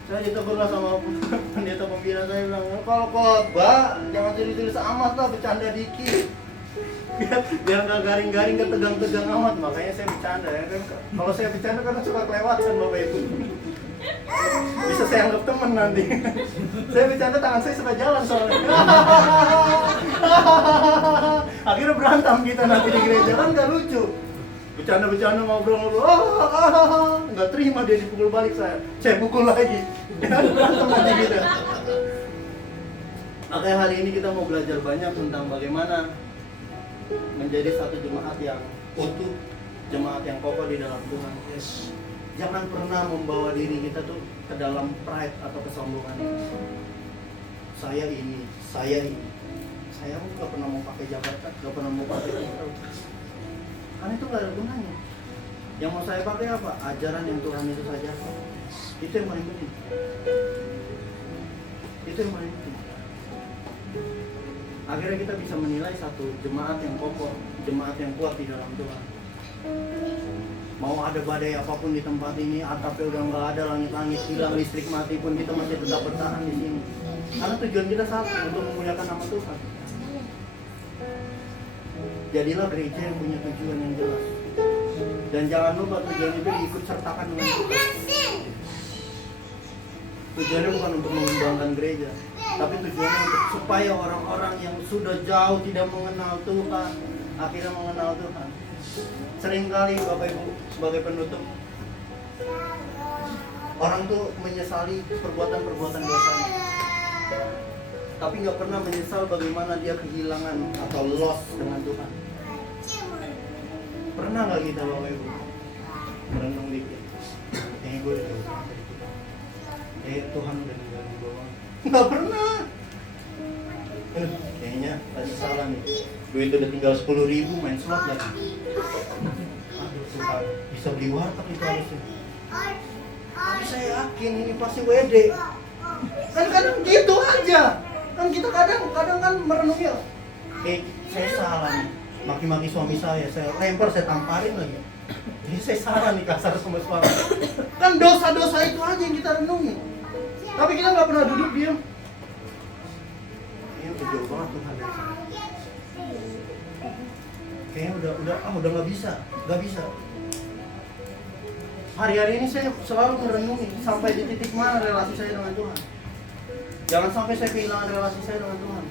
Saya ditegur lah sama pendeta pembina, saya bilang, kalau khotbah jangan tulis-tulis amat lah, bercanda dikit. Biar nggak garing-garing, ketegang-tegang amat. Makanya saya bercanda ya kan. Kalau saya bercanda karena suka kelewatan Bapak Ibu. Bisa saya anggap teman nanti. Saya bercanda, tangan saya suka jalan soalnya. Akhirnya berantem kita nanti di gereja, kan nggak lucu. Bercanda ngobrol-ngobrol, nggak terima dia dipukul balik saya pukul lagi. Berantem nanti kita. Makanya hari ini kita mau belajar banyak tentang bagaimana menjadi satu jemaat yang utuh, jemaat yang kokoh di dalam Tuhan. Yes. Jangan pernah membawa diri kita tuh ke dalam pride atau kesombongan ini. Saya ini. Saya nggak pernah mau pakai jabatan, nggak pernah mau pakai titel. Karena itu nggak ada gunanya. Yang mau saya pakai apa? Ajaran yang Tuhan itu saja. Itu yang paling penting. Akhirnya kita bisa menilai satu jemaat yang kokoh, jemaat yang kuat di dalam Tuhan. Mau ada badai apapun di tempat ini, atapnya udah nggak ada, langit-langit hilang, listrik mati pun kita masih tetap bertahan di sini. Karena tujuan kita satu, untuk memuliakan nama Tuhan. Jadilah gereja yang punya tujuan yang jelas. Dan jangan lupa tujuan itu diikut sertakan dengan Tuhan. Tujuannya bukan untuk mengembangkan gereja, tapi tujuannya untuk supaya orang-orang yang sudah jauh tidak mengenal Tuhan akhirnya mengenal Tuhan. Seringkali Bapak Ibu sebagai penutup, orang tuh menyesali perbuatan-perbuatan dosanya, tapi nggak pernah menyesal bagaimana dia kehilangan atau lost dengan Tuhan. Pernah nggak kita Bapak Ibu merenung dikit? Gue udah jauh. Tuhan udah ninggalin gue. Nggak pernah. Kayaknya tadi salah nih. Duit udah tinggal 10.000, main slot lagi. Aduh Tuhan, bisa beli warteg itu harusnya. Tapi saya yakin ini pasti WD. Kan gitu aja. Kan kita kadang kan merenungnya. Saya salah nih. Maki-maki suami saya lempar, saya tamparin lagi. Jadi saya salah nih kasar sama suami. Kan dosa-dosa itu aja yang kita renungi. Tapi kita nggak pernah duduk diam. Ini udah jauh banget Tuhan dari sana. Kayaknya udah nggak bisa. Hari-hari ini saya selalu merenungi sampai di titik mana relasi saya dengan Tuhan. Jangan sampai saya kehilangan relasi saya dengan Tuhan.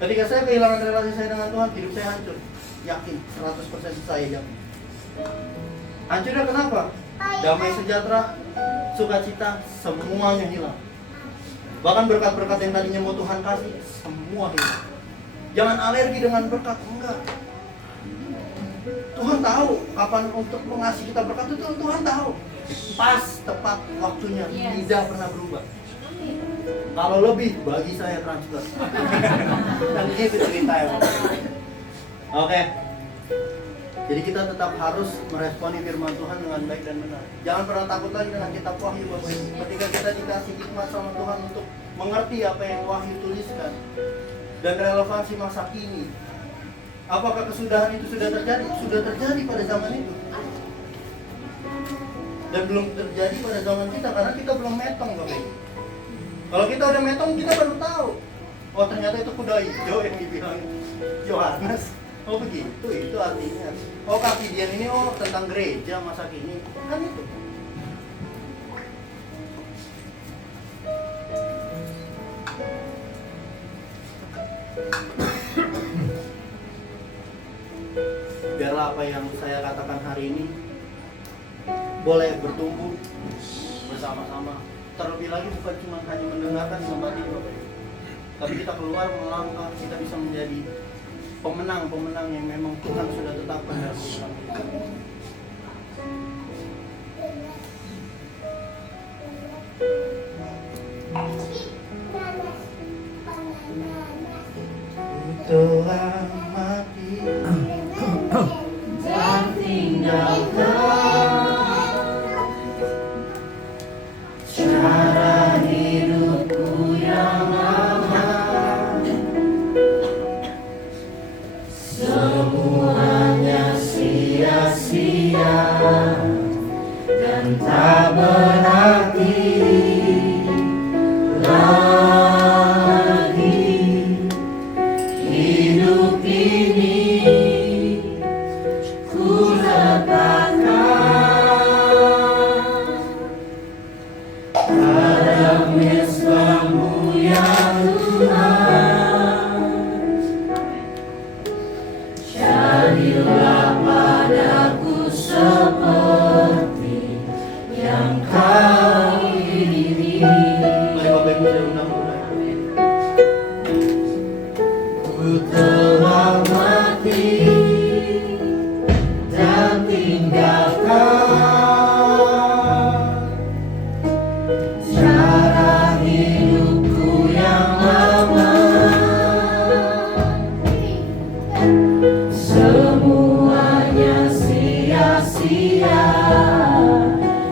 Ketika saya kehilangan relasi saya dengan Tuhan, hidup saya hancur. yakin, 100% saya yakin. Hancurnya kenapa? Damai sejahtera, sukacita, semuanya hilang. Bahkan berkat-berkat yang tadinya mau Tuhan kasih, semua hilang. Jangan alergi dengan berkat, enggak. Tuhan tahu kapan untuk mengasihi kita berkat itu, Tuhan tahu. Pas, tepat waktunya, tidak pernah berubah. Kalau lebih, bagi saya transfer. Dan itu cerita ya. Oke. Jadi kita tetap harus meresponi firman Tuhan dengan baik dan benar. Jangan pernah takut lagi dengan kitab Wahyu Bapak Ibu. Ketika kita dikasih hikmat sama Tuhan untuk mengerti apa yang Wahyu tuliskan dan relevansi masa kini. Apakah kesudahan itu sudah terjadi? Sudah terjadi pada zaman itu. Dan belum terjadi pada zaman kita karena kita belum metong Bapak Ibu. Kalau kita udah metong, kita baru tahu. Oh ternyata itu kuda hijau yang dibilang Yohanes. Oh begitu, itu artinya. Oh Kakidian ini oh tentang gereja masa kini. Kan itu. Biarlah apa yang saya katakan hari ini boleh bertumbuh bersama-sama. Terlebih lagi bukan cuma hanya mendengarkan di tempat ini Bapak Ibu, tapi kita keluar melangkah, kita bisa menjadi pemenang-pemenang yang memang Tuhan sudah tetapkan dalam hidup kita. Telah mati dan tinggalkan cara hidupku yang lama. Semuanya sia-sia dan tak berarti lagi. Hidup ini ku letakkan pada mesbah-Mu ya Tuhan. Jadilah padaku seperti yang Kau ingini. Mari Bapak Ibu saya undang Tuhan. Ku telah mati dan tinggalkan cara hidupku yang lama. Semuanya sia-sia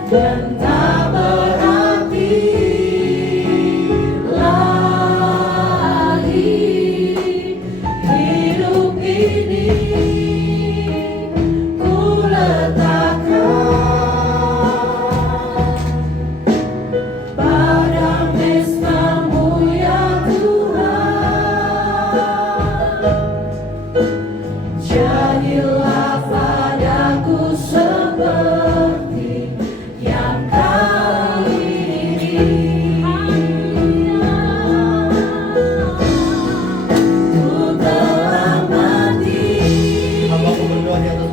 dan tak berarti lagi. Hidup ini ku letakkan pada mesbah-Mu ya Tuhan. Jadilah padaku seperti yang Kau ingini. Ku telah mati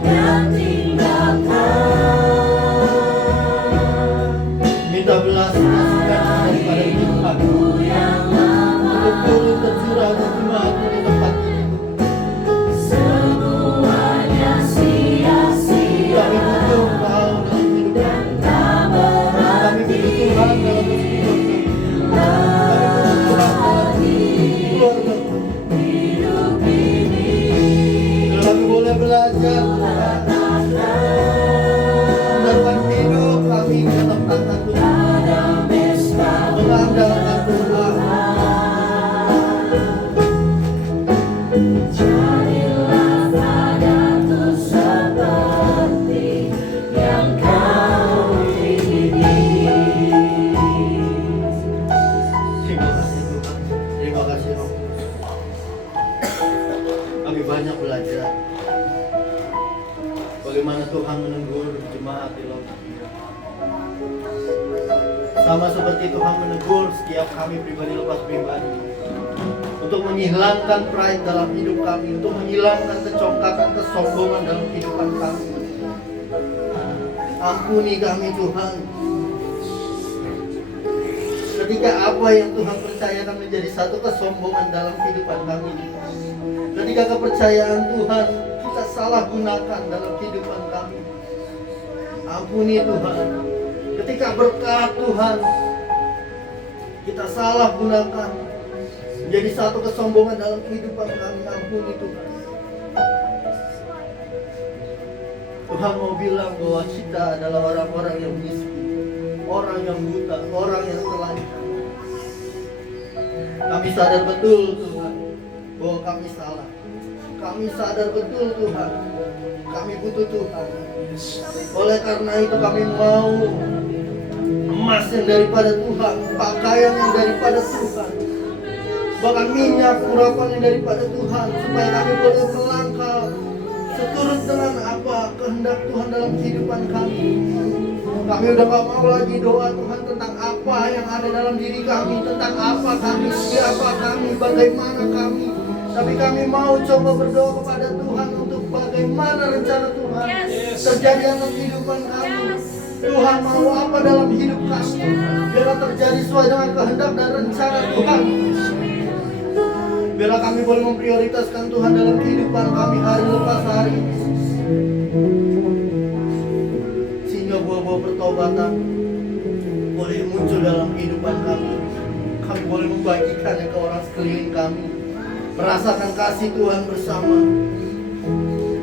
dan tinggalkan minta belas kasihan daripada Tuhan untuk turun tercurah terjemahan di tempat ini. Semuanya sia-sia kami butuh Kau dalam hidup kami. Kami butuh Tuhan dalam kehidupan kami. Kami butuh Tuhan dalam keluarga kami. Hidup ini kami boleh belajar Tuhan hidup kami dalam tangan Tuhan, mengandalkan Tuhan. Jadilah padaku seperti yang Kau ingini. Terima kasih Tuhan, terima kasih Roh Kudus. Kami banyak belajar bagaimana Tuhan menegur jemaat di Laodikia. Sama seperti Tuhan menegur setiap kami pribadi lepas pribadi. untuk menghilangkan pride dalam hidup kami, untuk menghilangkan kecongkakan, kesombongan dalam kehidupan kami. Ampuni kami Tuhan. Ketika apa yang Tuhan percayakan menjadi satu kesombongan dalam kehidupan kami, ketika kepercayaan Tuhan kita salah gunakan dalam kehidupan kami, ampuni Tuhan. Ketika berkat Tuhan kita salah gunakan menjadi satu kesombongan dalam kehidupan kami, ampuni Tuhan. Tuhan mau bilang bahwa kita adalah orang-orang yang miskin, orang yang buta, orang yang telanjang. Kami sadar betul Tuhan bahwa kami salah. Kami sadar betul Tuhan, kami butuh Tuhan. Oleh karena itu kami mau emas yang daripada Tuhan, pakaian yang daripada Tuhan, bahkan minyak urapan yang daripada Tuhan, supaya kami boleh melangkah seturut dengan apa kehendak Tuhan dalam kehidupan kami. Kami udah gak mau lagi doa Tuhan tentang apa yang ada dalam diri kami, tentang apa kami, siapa kami, bagaimana kami. Tapi kami mau coba berdoa kepada Tuhan untuk bagaimana rencana Tuhan terjadi dalam kehidupan kami. Tuhan mau apa dalam hidup kami, biarlah terjadi sesuai dengan kehendak dan rencana Tuhan. Biarlah kami boleh memprioritaskan Tuhan dalam kehidupan kami hari lepas hari, sehingga buah-buah pertobatan boleh muncul dalam kehidupan kami. Kami boleh membagikannya ke orang sekeliling kami, merasakan kasih Tuhan bersama.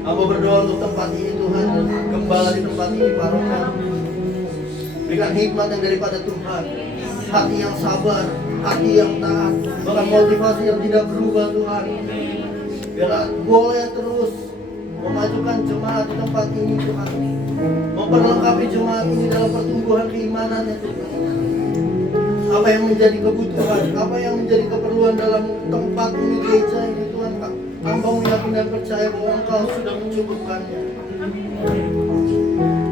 Hamba berdoa untuk tempat ini Tuhan, dan gembala di tempat ini Pak Roman, berikan hikmat yang daripada Tuhan, hati yang sabar, hati yang taat, bahkan motivasi yang tidak berubah Tuhan. Biarlah boleh terus memajukan jemaat di tempat ini Tuhan, memperlengkapi jemaat ini dalam pertumbuhan keimanannya Tuhan. Apa yang menjadi kebutuhan, apa yang menjadi keperluan dalam tempat ini, gereja ini Tuhan, hamba yakin dan percaya bahwa Engkau sudah mencukupkannya,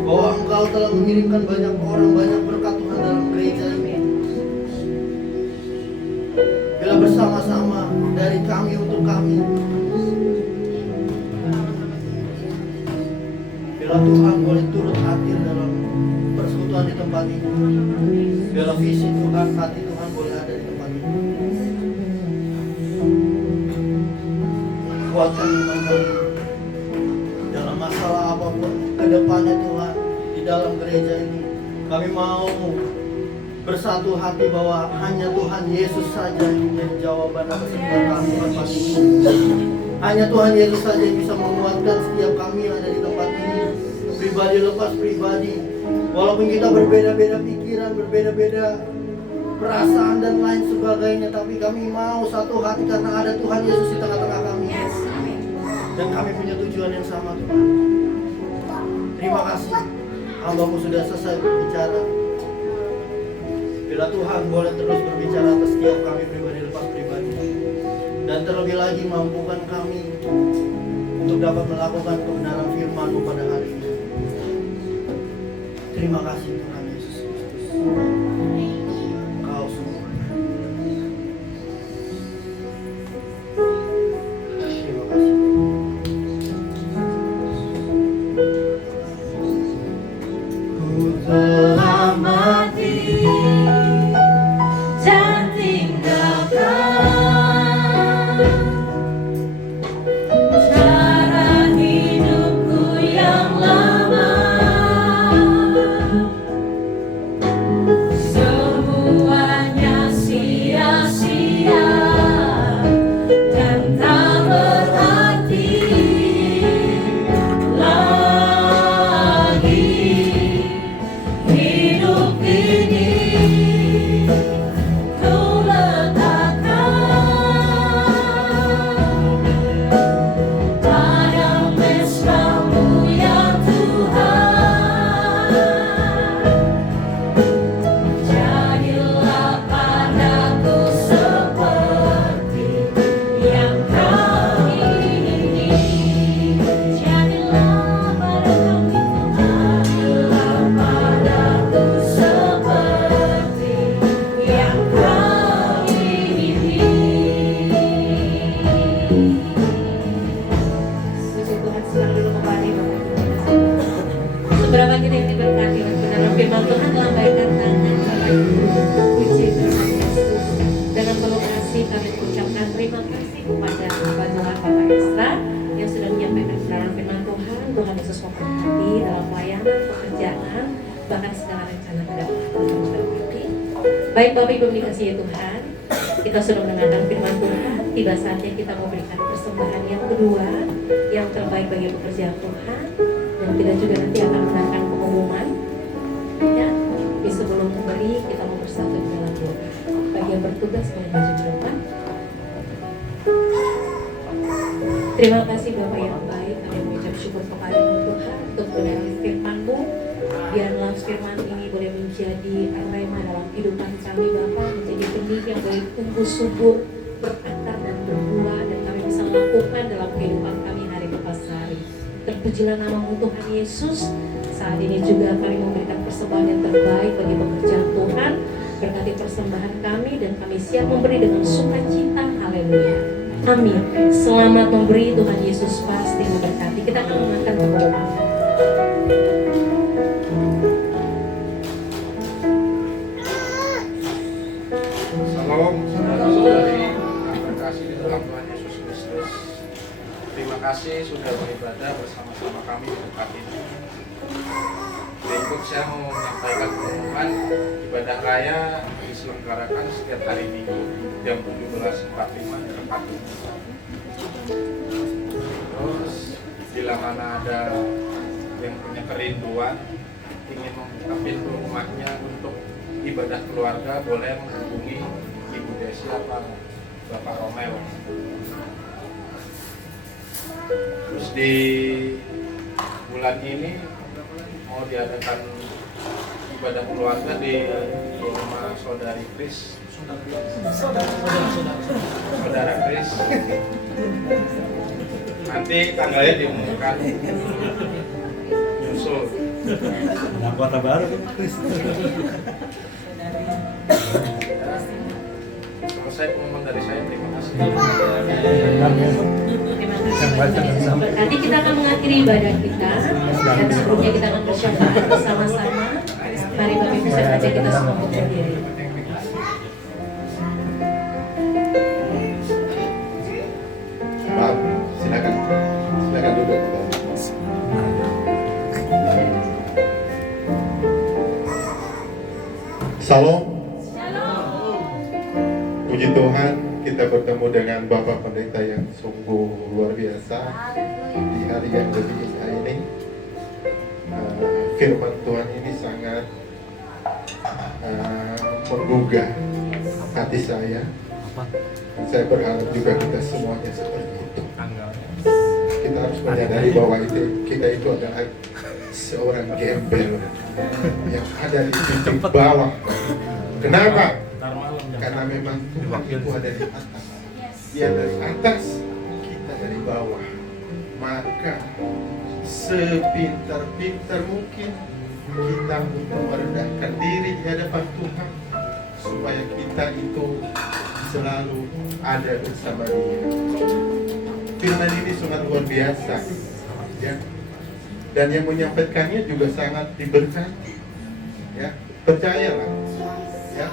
bahwa Engkau telah mengirimkan banyak orang, banyak berkat Tuhan dalam gereja ini. Bila bersama-sama dari kami untuk kami, bila Tuhan boleh turut hadir dalam persekutuan di tempat ini, bila visi Tuhan, hati Tuhan boleh ada di tempat ini. Kuatkan iman kami dalam masalah apapun ke depannya Tuhan. Di dalam gereja ini kami mau bersatu hati bahwa hanya Tuhan Yesus saja yang menjadi jawaban atas setiap kami tempat ini. Hanya Tuhan Yesus saja yang bisa menguatkan setiap kami yang ada di tempat ini, pribadi lepas pribadi. Walaupun kita berbeda-beda pikiran, berbeda-beda perasaan dan lain sebagainya, tapi kami mau satu hati karena ada Tuhan Yesus di tengah-tengah kami. Dan kami punya tujuan yang sama Tuhan. Terima kasih, hamba-Mu sudah selesai berbicara. Bila Tuhan boleh terus berbicara atas setiap kami pribadi lepas pribadi, dan terlebih lagi mampukan kami untuk dapat melakukan kebenaran firman-Mu pada hari ini. Terima kasih Tuhan Yesus Kristus. Kau semua. Terima kasih. Ku telah mati dan tinggalkan cara hidupku yang lama. Baik Bapak Ibu dikasihi Tuhan, kita sudah mendengarkan firman Tuhan. Tiba saatnya kita memberikan persembahan yang kedua, yang terbaik bagi pekerjaan Tuhan. Dan kita juga nanti akan mendengarkan pengumuman. Ya, di sebelum memberi kita mau bersatu di dalam doa. Bagi yang bertugas boleh maju ke depan. Terima kasih Bapak yang baik, kami mengucap syukur kepada-Mu Tuhan untuk benar firman-Mu. Biarlah firman ini boleh menjadi rema dalam kehidupan kami Bapak, menjadi benih yang boleh tumbuh subur, berakar dan berbuah, dan kami bisa lakukan dalam kehidupan kami hari lepas hari. Terpujilah nama-Mu Tuhan Yesus. Saat ini juga kami memberikan persembahan yang terbaik bagi pekerjaan Tuhan. Berkati persembahan kami dan kami siap memberi dengan sukacita. Haleluya. Amin. Selamat memberi, Tuhan Yesus pasti memberkati. Kita akan mengangkat pengumuman. Salam saudara-saudari yang terkasih di dalam Tuhan Yesus Kristus. Terima kasih sudah beribadah bersama-sama kami di tempat ini. Berikut saya mau menyampaikan pengumuman ibadah raya diselenggarakan setiap hari Minggu jam 17.45 di tempat ini. Terus bila mana ada yang punya kerinduan ingin membuka pintu rumahnya untuk ibadah keluarga, boleh menghubungi Ibu Desi atau Bapak Romel. Terus di bulan ini mau diadakan ibadah keluarga di rumah saudari Kris, saudara Kris. Nanti tanggalnya diumumkan, nyusul. Anggota baru Kris. Selesai pengumuman dari saya, terima kasih. Terima kasih. Nanti kita akan mengakhiri ibadah kita dan sebelumnya kita akan bersyafaat bersama-sama. Mari Bapak Ibu saja kita semua berdiri. Maaf, silakan duduk. Salam. Puji Tuhan, kita bertemu dengan Bapak Pendeta yang sungguh luar biasa di hari yang lebih indah ini. Firman Tuhan ini sangat menggugah hati saya. Saya berharap juga kita semuanya seperti itu. Kita harus menyadari bahwa kita itu adalah seorang gembel yang ada di titik bawah. Kenapa? Karena memang Tuhan itu ada di atas. Dia dari atas, kita dari bawah. Maka sepintar-pintar mungkin kita untuk merendahkan diri di hadapan Tuhan, supaya kita itu selalu ada bersama Dia. Firman ini sangat luar biasa, ya. Dan yang menyampaikannya juga sangat diberkati, ya. Percayalah, ya.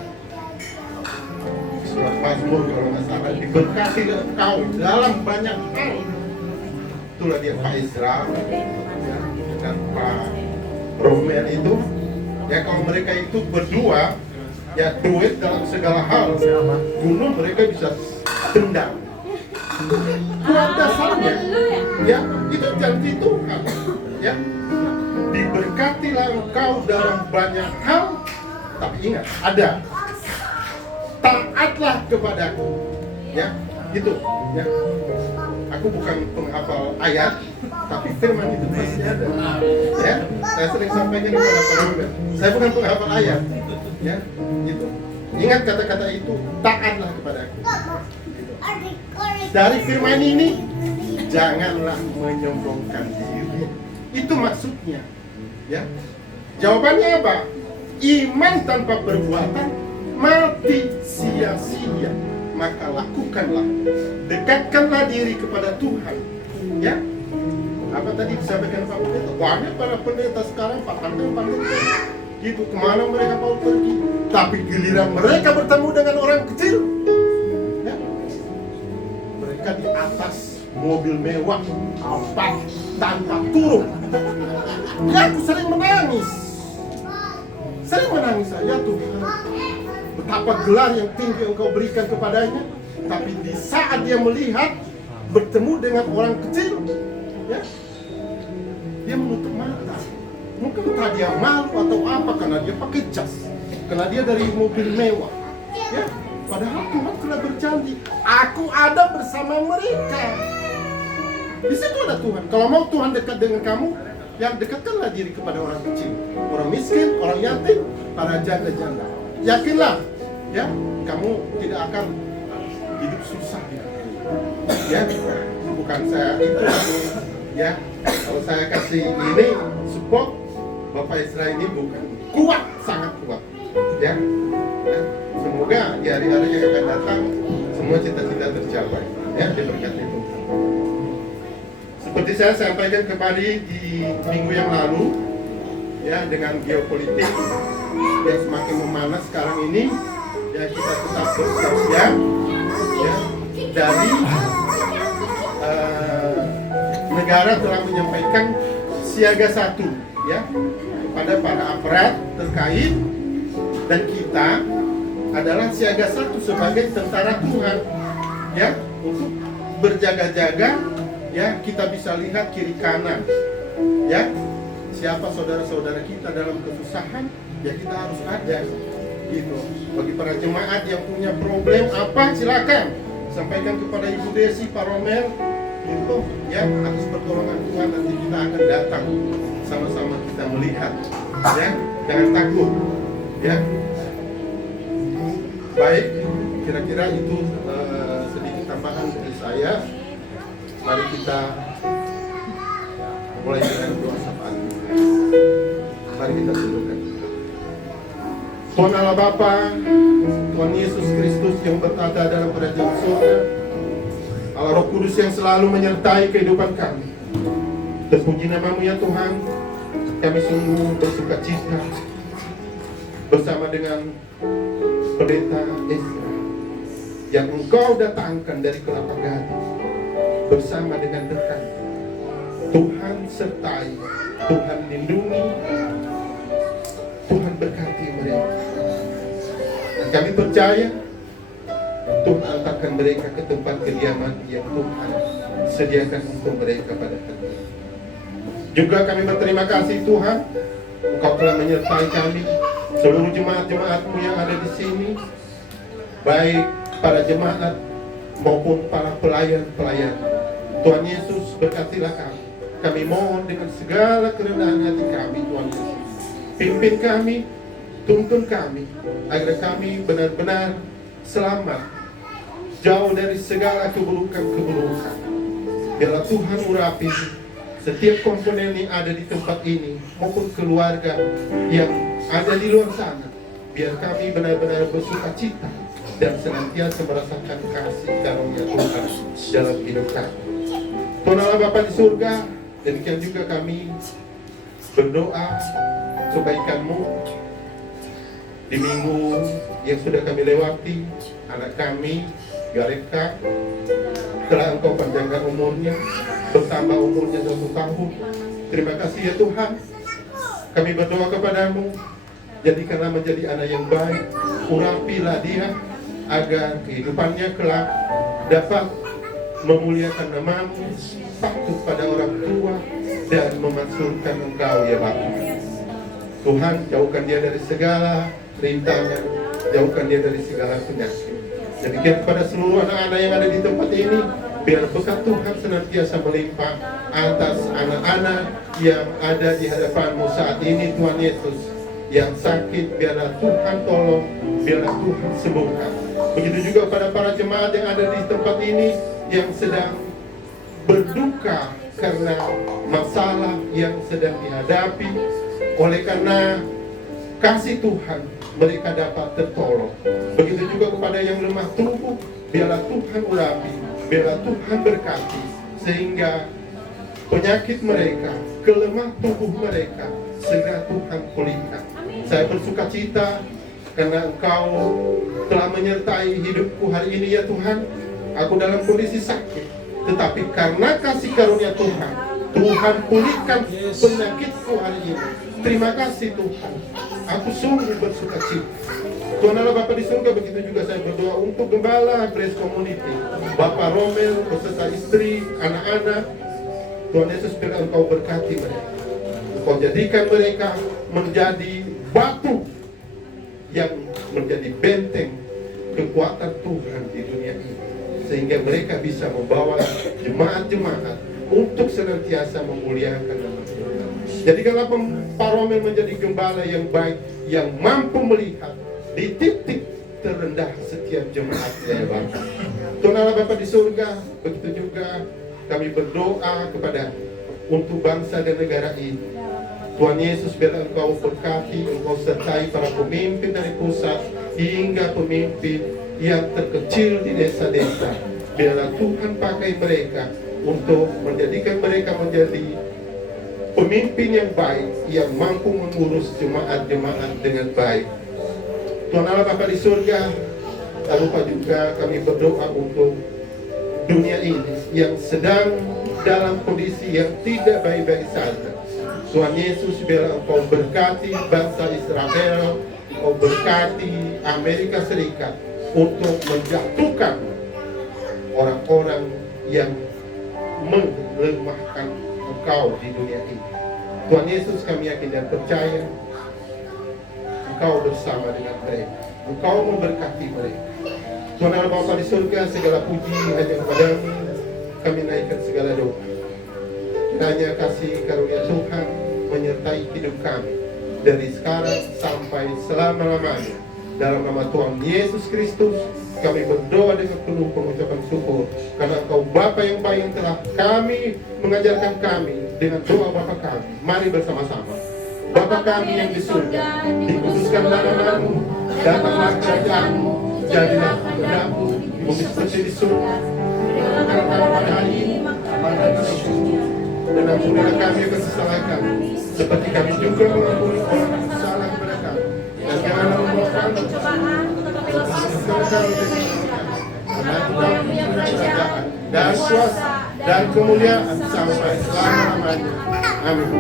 Surat Mazmur kalau nggak salah, diberkati engkau dalam banyak hal. Itulah dia Pak Israel, ya, dengan Pak Romel itu, ya, kalau mereka itu berdua, ya, duet dalam segala hal, gunung mereka bisa tendang. Buat dasarnya, ya, itu janji Tuhan, ya. Diberkatilah engkau dalam banyak hal, tapi ingat, ada taatlah kepadaku, ya, gitu, ya. Aku bukan penghafal ayat, tapi firman itu pasti ada, ya. Saya sering sampaikan kepada Pak Robert, saya bukan penghafal ayat, ya, gitu. Ingat kata-kata itu, taatlah kepadaku. Gitu. Dari firman ini, janganlah menyombongkan diri. Itu maksudnya, ya. Jawabannya apa? Iman tanpa perbuatan mati sia-sia. Maka lakukanlah, dekatkanlah diri kepada Tuhan, ya. Apa tadi disampaikan Pak Pendeta? Banyak para pendeta sekarang pandang gitu, kemana mereka mau pergi, tapi giliran mereka bertemu dengan orang kecil, ya, mereka di atas mobil mewah, apa tanpa turun. Ya, aku sering menangis saya, Tuhan, betapa gelar yang tinggi Engkau berikan kepadanya, tapi di saat dia melihat bertemu dengan orang kecil, ya, dia menutup mata. Mungkin entah dia malu atau apa, karena dia pakai jas, karena dia dari mobil mewah, ya. Padahal Tuhan telah berjanji, aku ada bersama mereka. Di situ ada Tuhan. Kalau mau Tuhan dekat dengan kamu, yang dekatkanlah diri kepada orang kecil, orang miskin, orang yatim, para janda-janda. Yakinlah, ya, kamu tidak akan hidup susah. Ya, bukan saya itu, ya. Kalau saya kasih ini support, Bapak Israel ini bukan kuat, sangat kuat, ya. Ya. Semoga di hari-hari yang akan datang semua cita-cita tercapai, ya, diberkati Tuhan. Seperti saya sampaikan kembali di minggu yang lalu, ya, dengan geopolitik yang semakin memanas sekarang ini, ya, kita tetap bersiap-siap, ya, dari negara telah menyampaikan siaga 1, ya, kepada para aparat terkait, dan kita adalah siaga 1 sebagai tentara Tuhan, ya, untuk berjaga-jaga, ya. Kita bisa lihat kiri kanan, ya, siapa saudara-saudara kita dalam kesusahan, ya kita harus ada, gitu. Bagi para jemaat yang punya problem apa, silakan sampaikan kepada Ibu Desi, Pak Romel, gitu, ya. Atas pertolongan Tuhan nanti kita akan datang sama-sama kita melihat, ya. Jangan takut, ya. Baik, kira-kira itu sedikit tambahan dari saya. Mari kita mulai dengan doa sapaan. Mari kita tundukkan. Tuhan Allah Bapa, Tuhan Yesus Kristus yang bertata dalam kerajaan surga, Allah Roh Kudus yang selalu menyertai kehidupan kami. Terpuji nama-Mu ya Tuhan. Kami sungguh bersuka cita bersama dengan Pendeta Ezra yang Engkau datangkan dari Kelapa Gading, bersama dengan rekan. Tuhan sertai, Tuhan lindungi, Tuhan berkati mereka. Dan kami percaya Tuhan antarkan mereka ke tempat kediaman yang Tuhan sediakan untuk mereka pada hari ini. Juga kami berterima kasih Tuhan, Engkau telah menyertai kami, seluruh jemaat-jemaat-Mu yang ada di sini, baik para jemaat maupun para pelayan-pelayan. Tuhan Yesus, berkatilah kami. Kami mohon dengan segala kerendahan hati kami, Tuhan Yesus. Pimpin kami, tuntun kami, agar kami benar-benar selamat, jauh dari segala keburukan-keburukan. Biarlah Tuhan urapi setiap komponen yang ada di tempat ini, maupun keluarga yang ada di luar sana. Biar kami benar-benar bersuka cita dan senantiasa merasakan kasih karunia Tuhan dalam hidup kami. Tuhan Allah Bapa di surga, demikian juga kami berdoa kebaikan-Mu di minggu yang sudah kami lewati. Anak kami, Gareka, telah Engkau panjangkan umurnya, bertambah umurnya 1 tahun. Terima kasih ya Tuhan. Kami berdoa kepadamu, jadikanlah menjadi anak yang baik, urapilah dia, agar kehidupannya kelak dapat memuliakan nama-Mu, patuh pada orang tua, dan memasukkan Engkau ya Bapa. Tuhan, jauhkan dia dari segala rintangan, jauhkan dia dari segala penyakit. Demikian kepada seluruh anak-anak yang ada di tempat ini, biar berkat Tuhan senantiasa melimpah atas anak-anak yang ada di hadapan-Mu saat ini, Tuhan Yesus. Yang sakit, biarlah Tuhan tolong, biarlah Tuhan sembuhkan. Begitu juga pada para jemaat yang ada di tempat ini, yang sedang berduka karena masalah yang sedang dihadapi. Oleh karena kasih Tuhan, mereka dapat tertolong. Begitu juga kepada yang lemah tubuh, biarlah Tuhan urapi, biarlah Tuhan berkati, sehingga penyakit mereka, kelemah tubuh mereka, segera Tuhan pulihkan. Saya bersuka cita karena Engkau telah menyertai hidupku hari ini ya Tuhan. Aku dalam kondisi sakit, tetapi karena kasih karunia Tuhan, Tuhan pulihkan penyakitku hari ini. Terima kasih Tuhan. Aku sungguh bersuka cita. Tuhan Allah Bapa di surga, begitu juga saya berdoa untuk gembala Grace Community, Bapak Romel beserta istri, anak-anak. Tuhan Yesus, biar Engkau berkati mereka. Engkau jadikan mereka menjadi batu yang menjadi benteng kekuatan Tuhan di dunia ini, sehingga mereka bisa membawa jemaat-jemaat untuk senantiasa memuliakan nama Tuhan. Jadikanlah Pak Romel menjadi gembala yang baik, yang mampu melihat di titik terendah setiap jemaatnya, ya Bapak. Tuhan Allah Bapa di surga, begitu juga kami berdoa kepada untuk bangsa dan negara ini. Tuhan Yesus, biar Engkau berkati, Engkau sertai para pemimpin dari pusat hingga pemimpin yang terkecil di desa-desa. Biarlah Tuhan pakai mereka untuk menjadikan mereka menjadi pemimpin yang baik, yang mampu mengurus jemaat-jemaat dengan baik. Tuhan Allah Bapa di surga, tak lupa juga kami berdoa untuk dunia ini yang sedang dalam kondisi yang tidak baik-baik saja. Tuhan Yesus, biar Engkau berkati bangsa Israel, Engkau berkati Amerika Serikat untuk menjatuhkan orang-orang yang melemahkan Engkau di dunia ini. Tuhan Yesus, kami yakin dan percaya Engkau bersama dengan mereka. Engkau memberkati mereka. Tuhan Allah Bapa di surga, segala puji hanya kepadamu. Kami naikkan segala doa. Kiranya kasih karunia Tuhan menyertai hidup kami dari sekarang sampai selama-lamanya. Dalam nama Tuhan Yesus Kristus, kami berdoa dengan penuh pengucapan syukur, karena Engkau Bapa yang baik yang telah kami mengajarkan kami dengan doa Bapa kami. Mari bersama-sama. Bapa kami yang di surga, dikuduskanlah namamu, datanglah kerajaanmu, jadilah kehendakmu di bumi seperti di surga. Berikanlah kami pada hari ini makanan kami, dan ampunilah kami akan kesalahan kami, seperti kami juga mengampuni orang yang bersalah kepada kami. Dan janganlah membawa kami ke cobaan, tetapi lepaskanlah kami dari dosa. Karena Engkau yang kerajaan dan kuasa dan kemuliaan sampai selama-lamanya. Amin.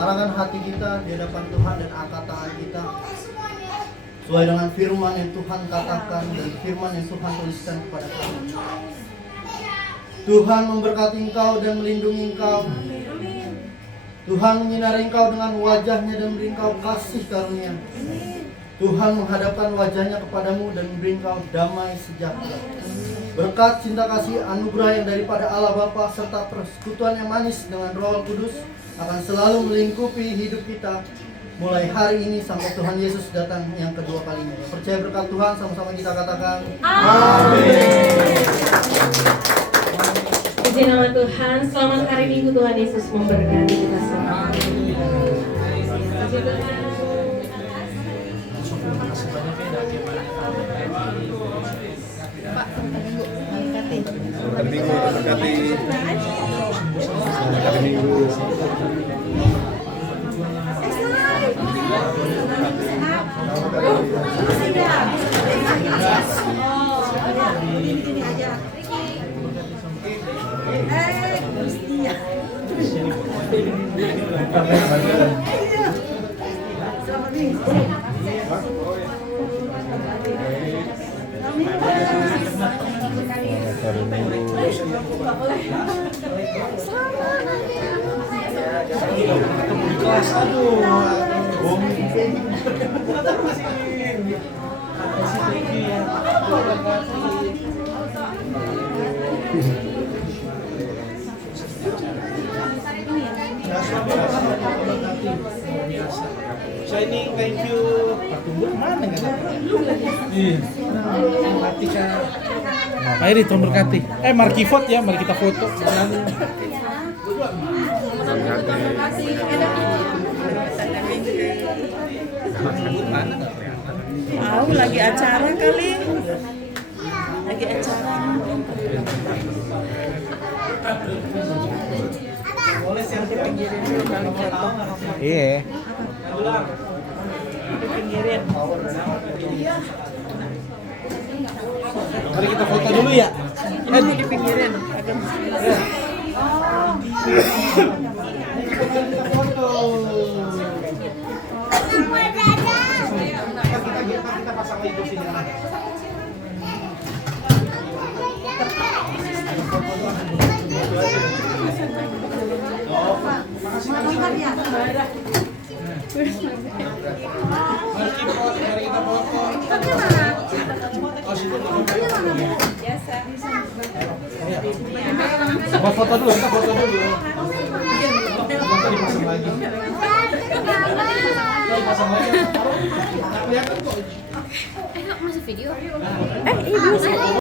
Arahkan hati kita di hadapan Tuhan dan angkat tangan kita sesuai dengan firman yang Tuhan katakan dan firman yang Tuhan tuliskan kepada kami. Tuhan memberkati engkau dan melindungi engkau. Tuhan menyinari engkau dengan wajahnya dan memberi engkau kasih karunia. Tuhan menghadapkan wajahnya kepadamu dan memberi engkau damai sejahtera. Berkat cinta kasih anugerah yang daripada Allah Bapa serta persekutuan yang manis dengan Roh Kudus akan selalu melingkupi hidup kita mulai hari ini sampai Tuhan Yesus datang yang kedua kalinya. Percaya berkat Tuhan, sama-sama kita katakan Amin. Puji nama Tuhan. Selamat hari Minggu, Tuhan Yesus memberkati kita semua. Puji Tuhan. Selamat Minggu, berkati. Selamat Minggu. Ini aja. Gusti ya. Shining, thank you. Pak Tumbuk mana kan? Iya. Mati kan. Mari Tuhan berkati. Mari kita vote ya, mari kita foto. Tahu lagi acara kali. Lagi acara. Iya. Pinggirin. Mari kita foto dulu ya. Ini dipinggirin. Kita pasang lagi di sini. Mau foto dulu, kita foto dulu. Nanti dipasang lagi. Dipasang lagi. Kelihatan kok. Masih video? Iya.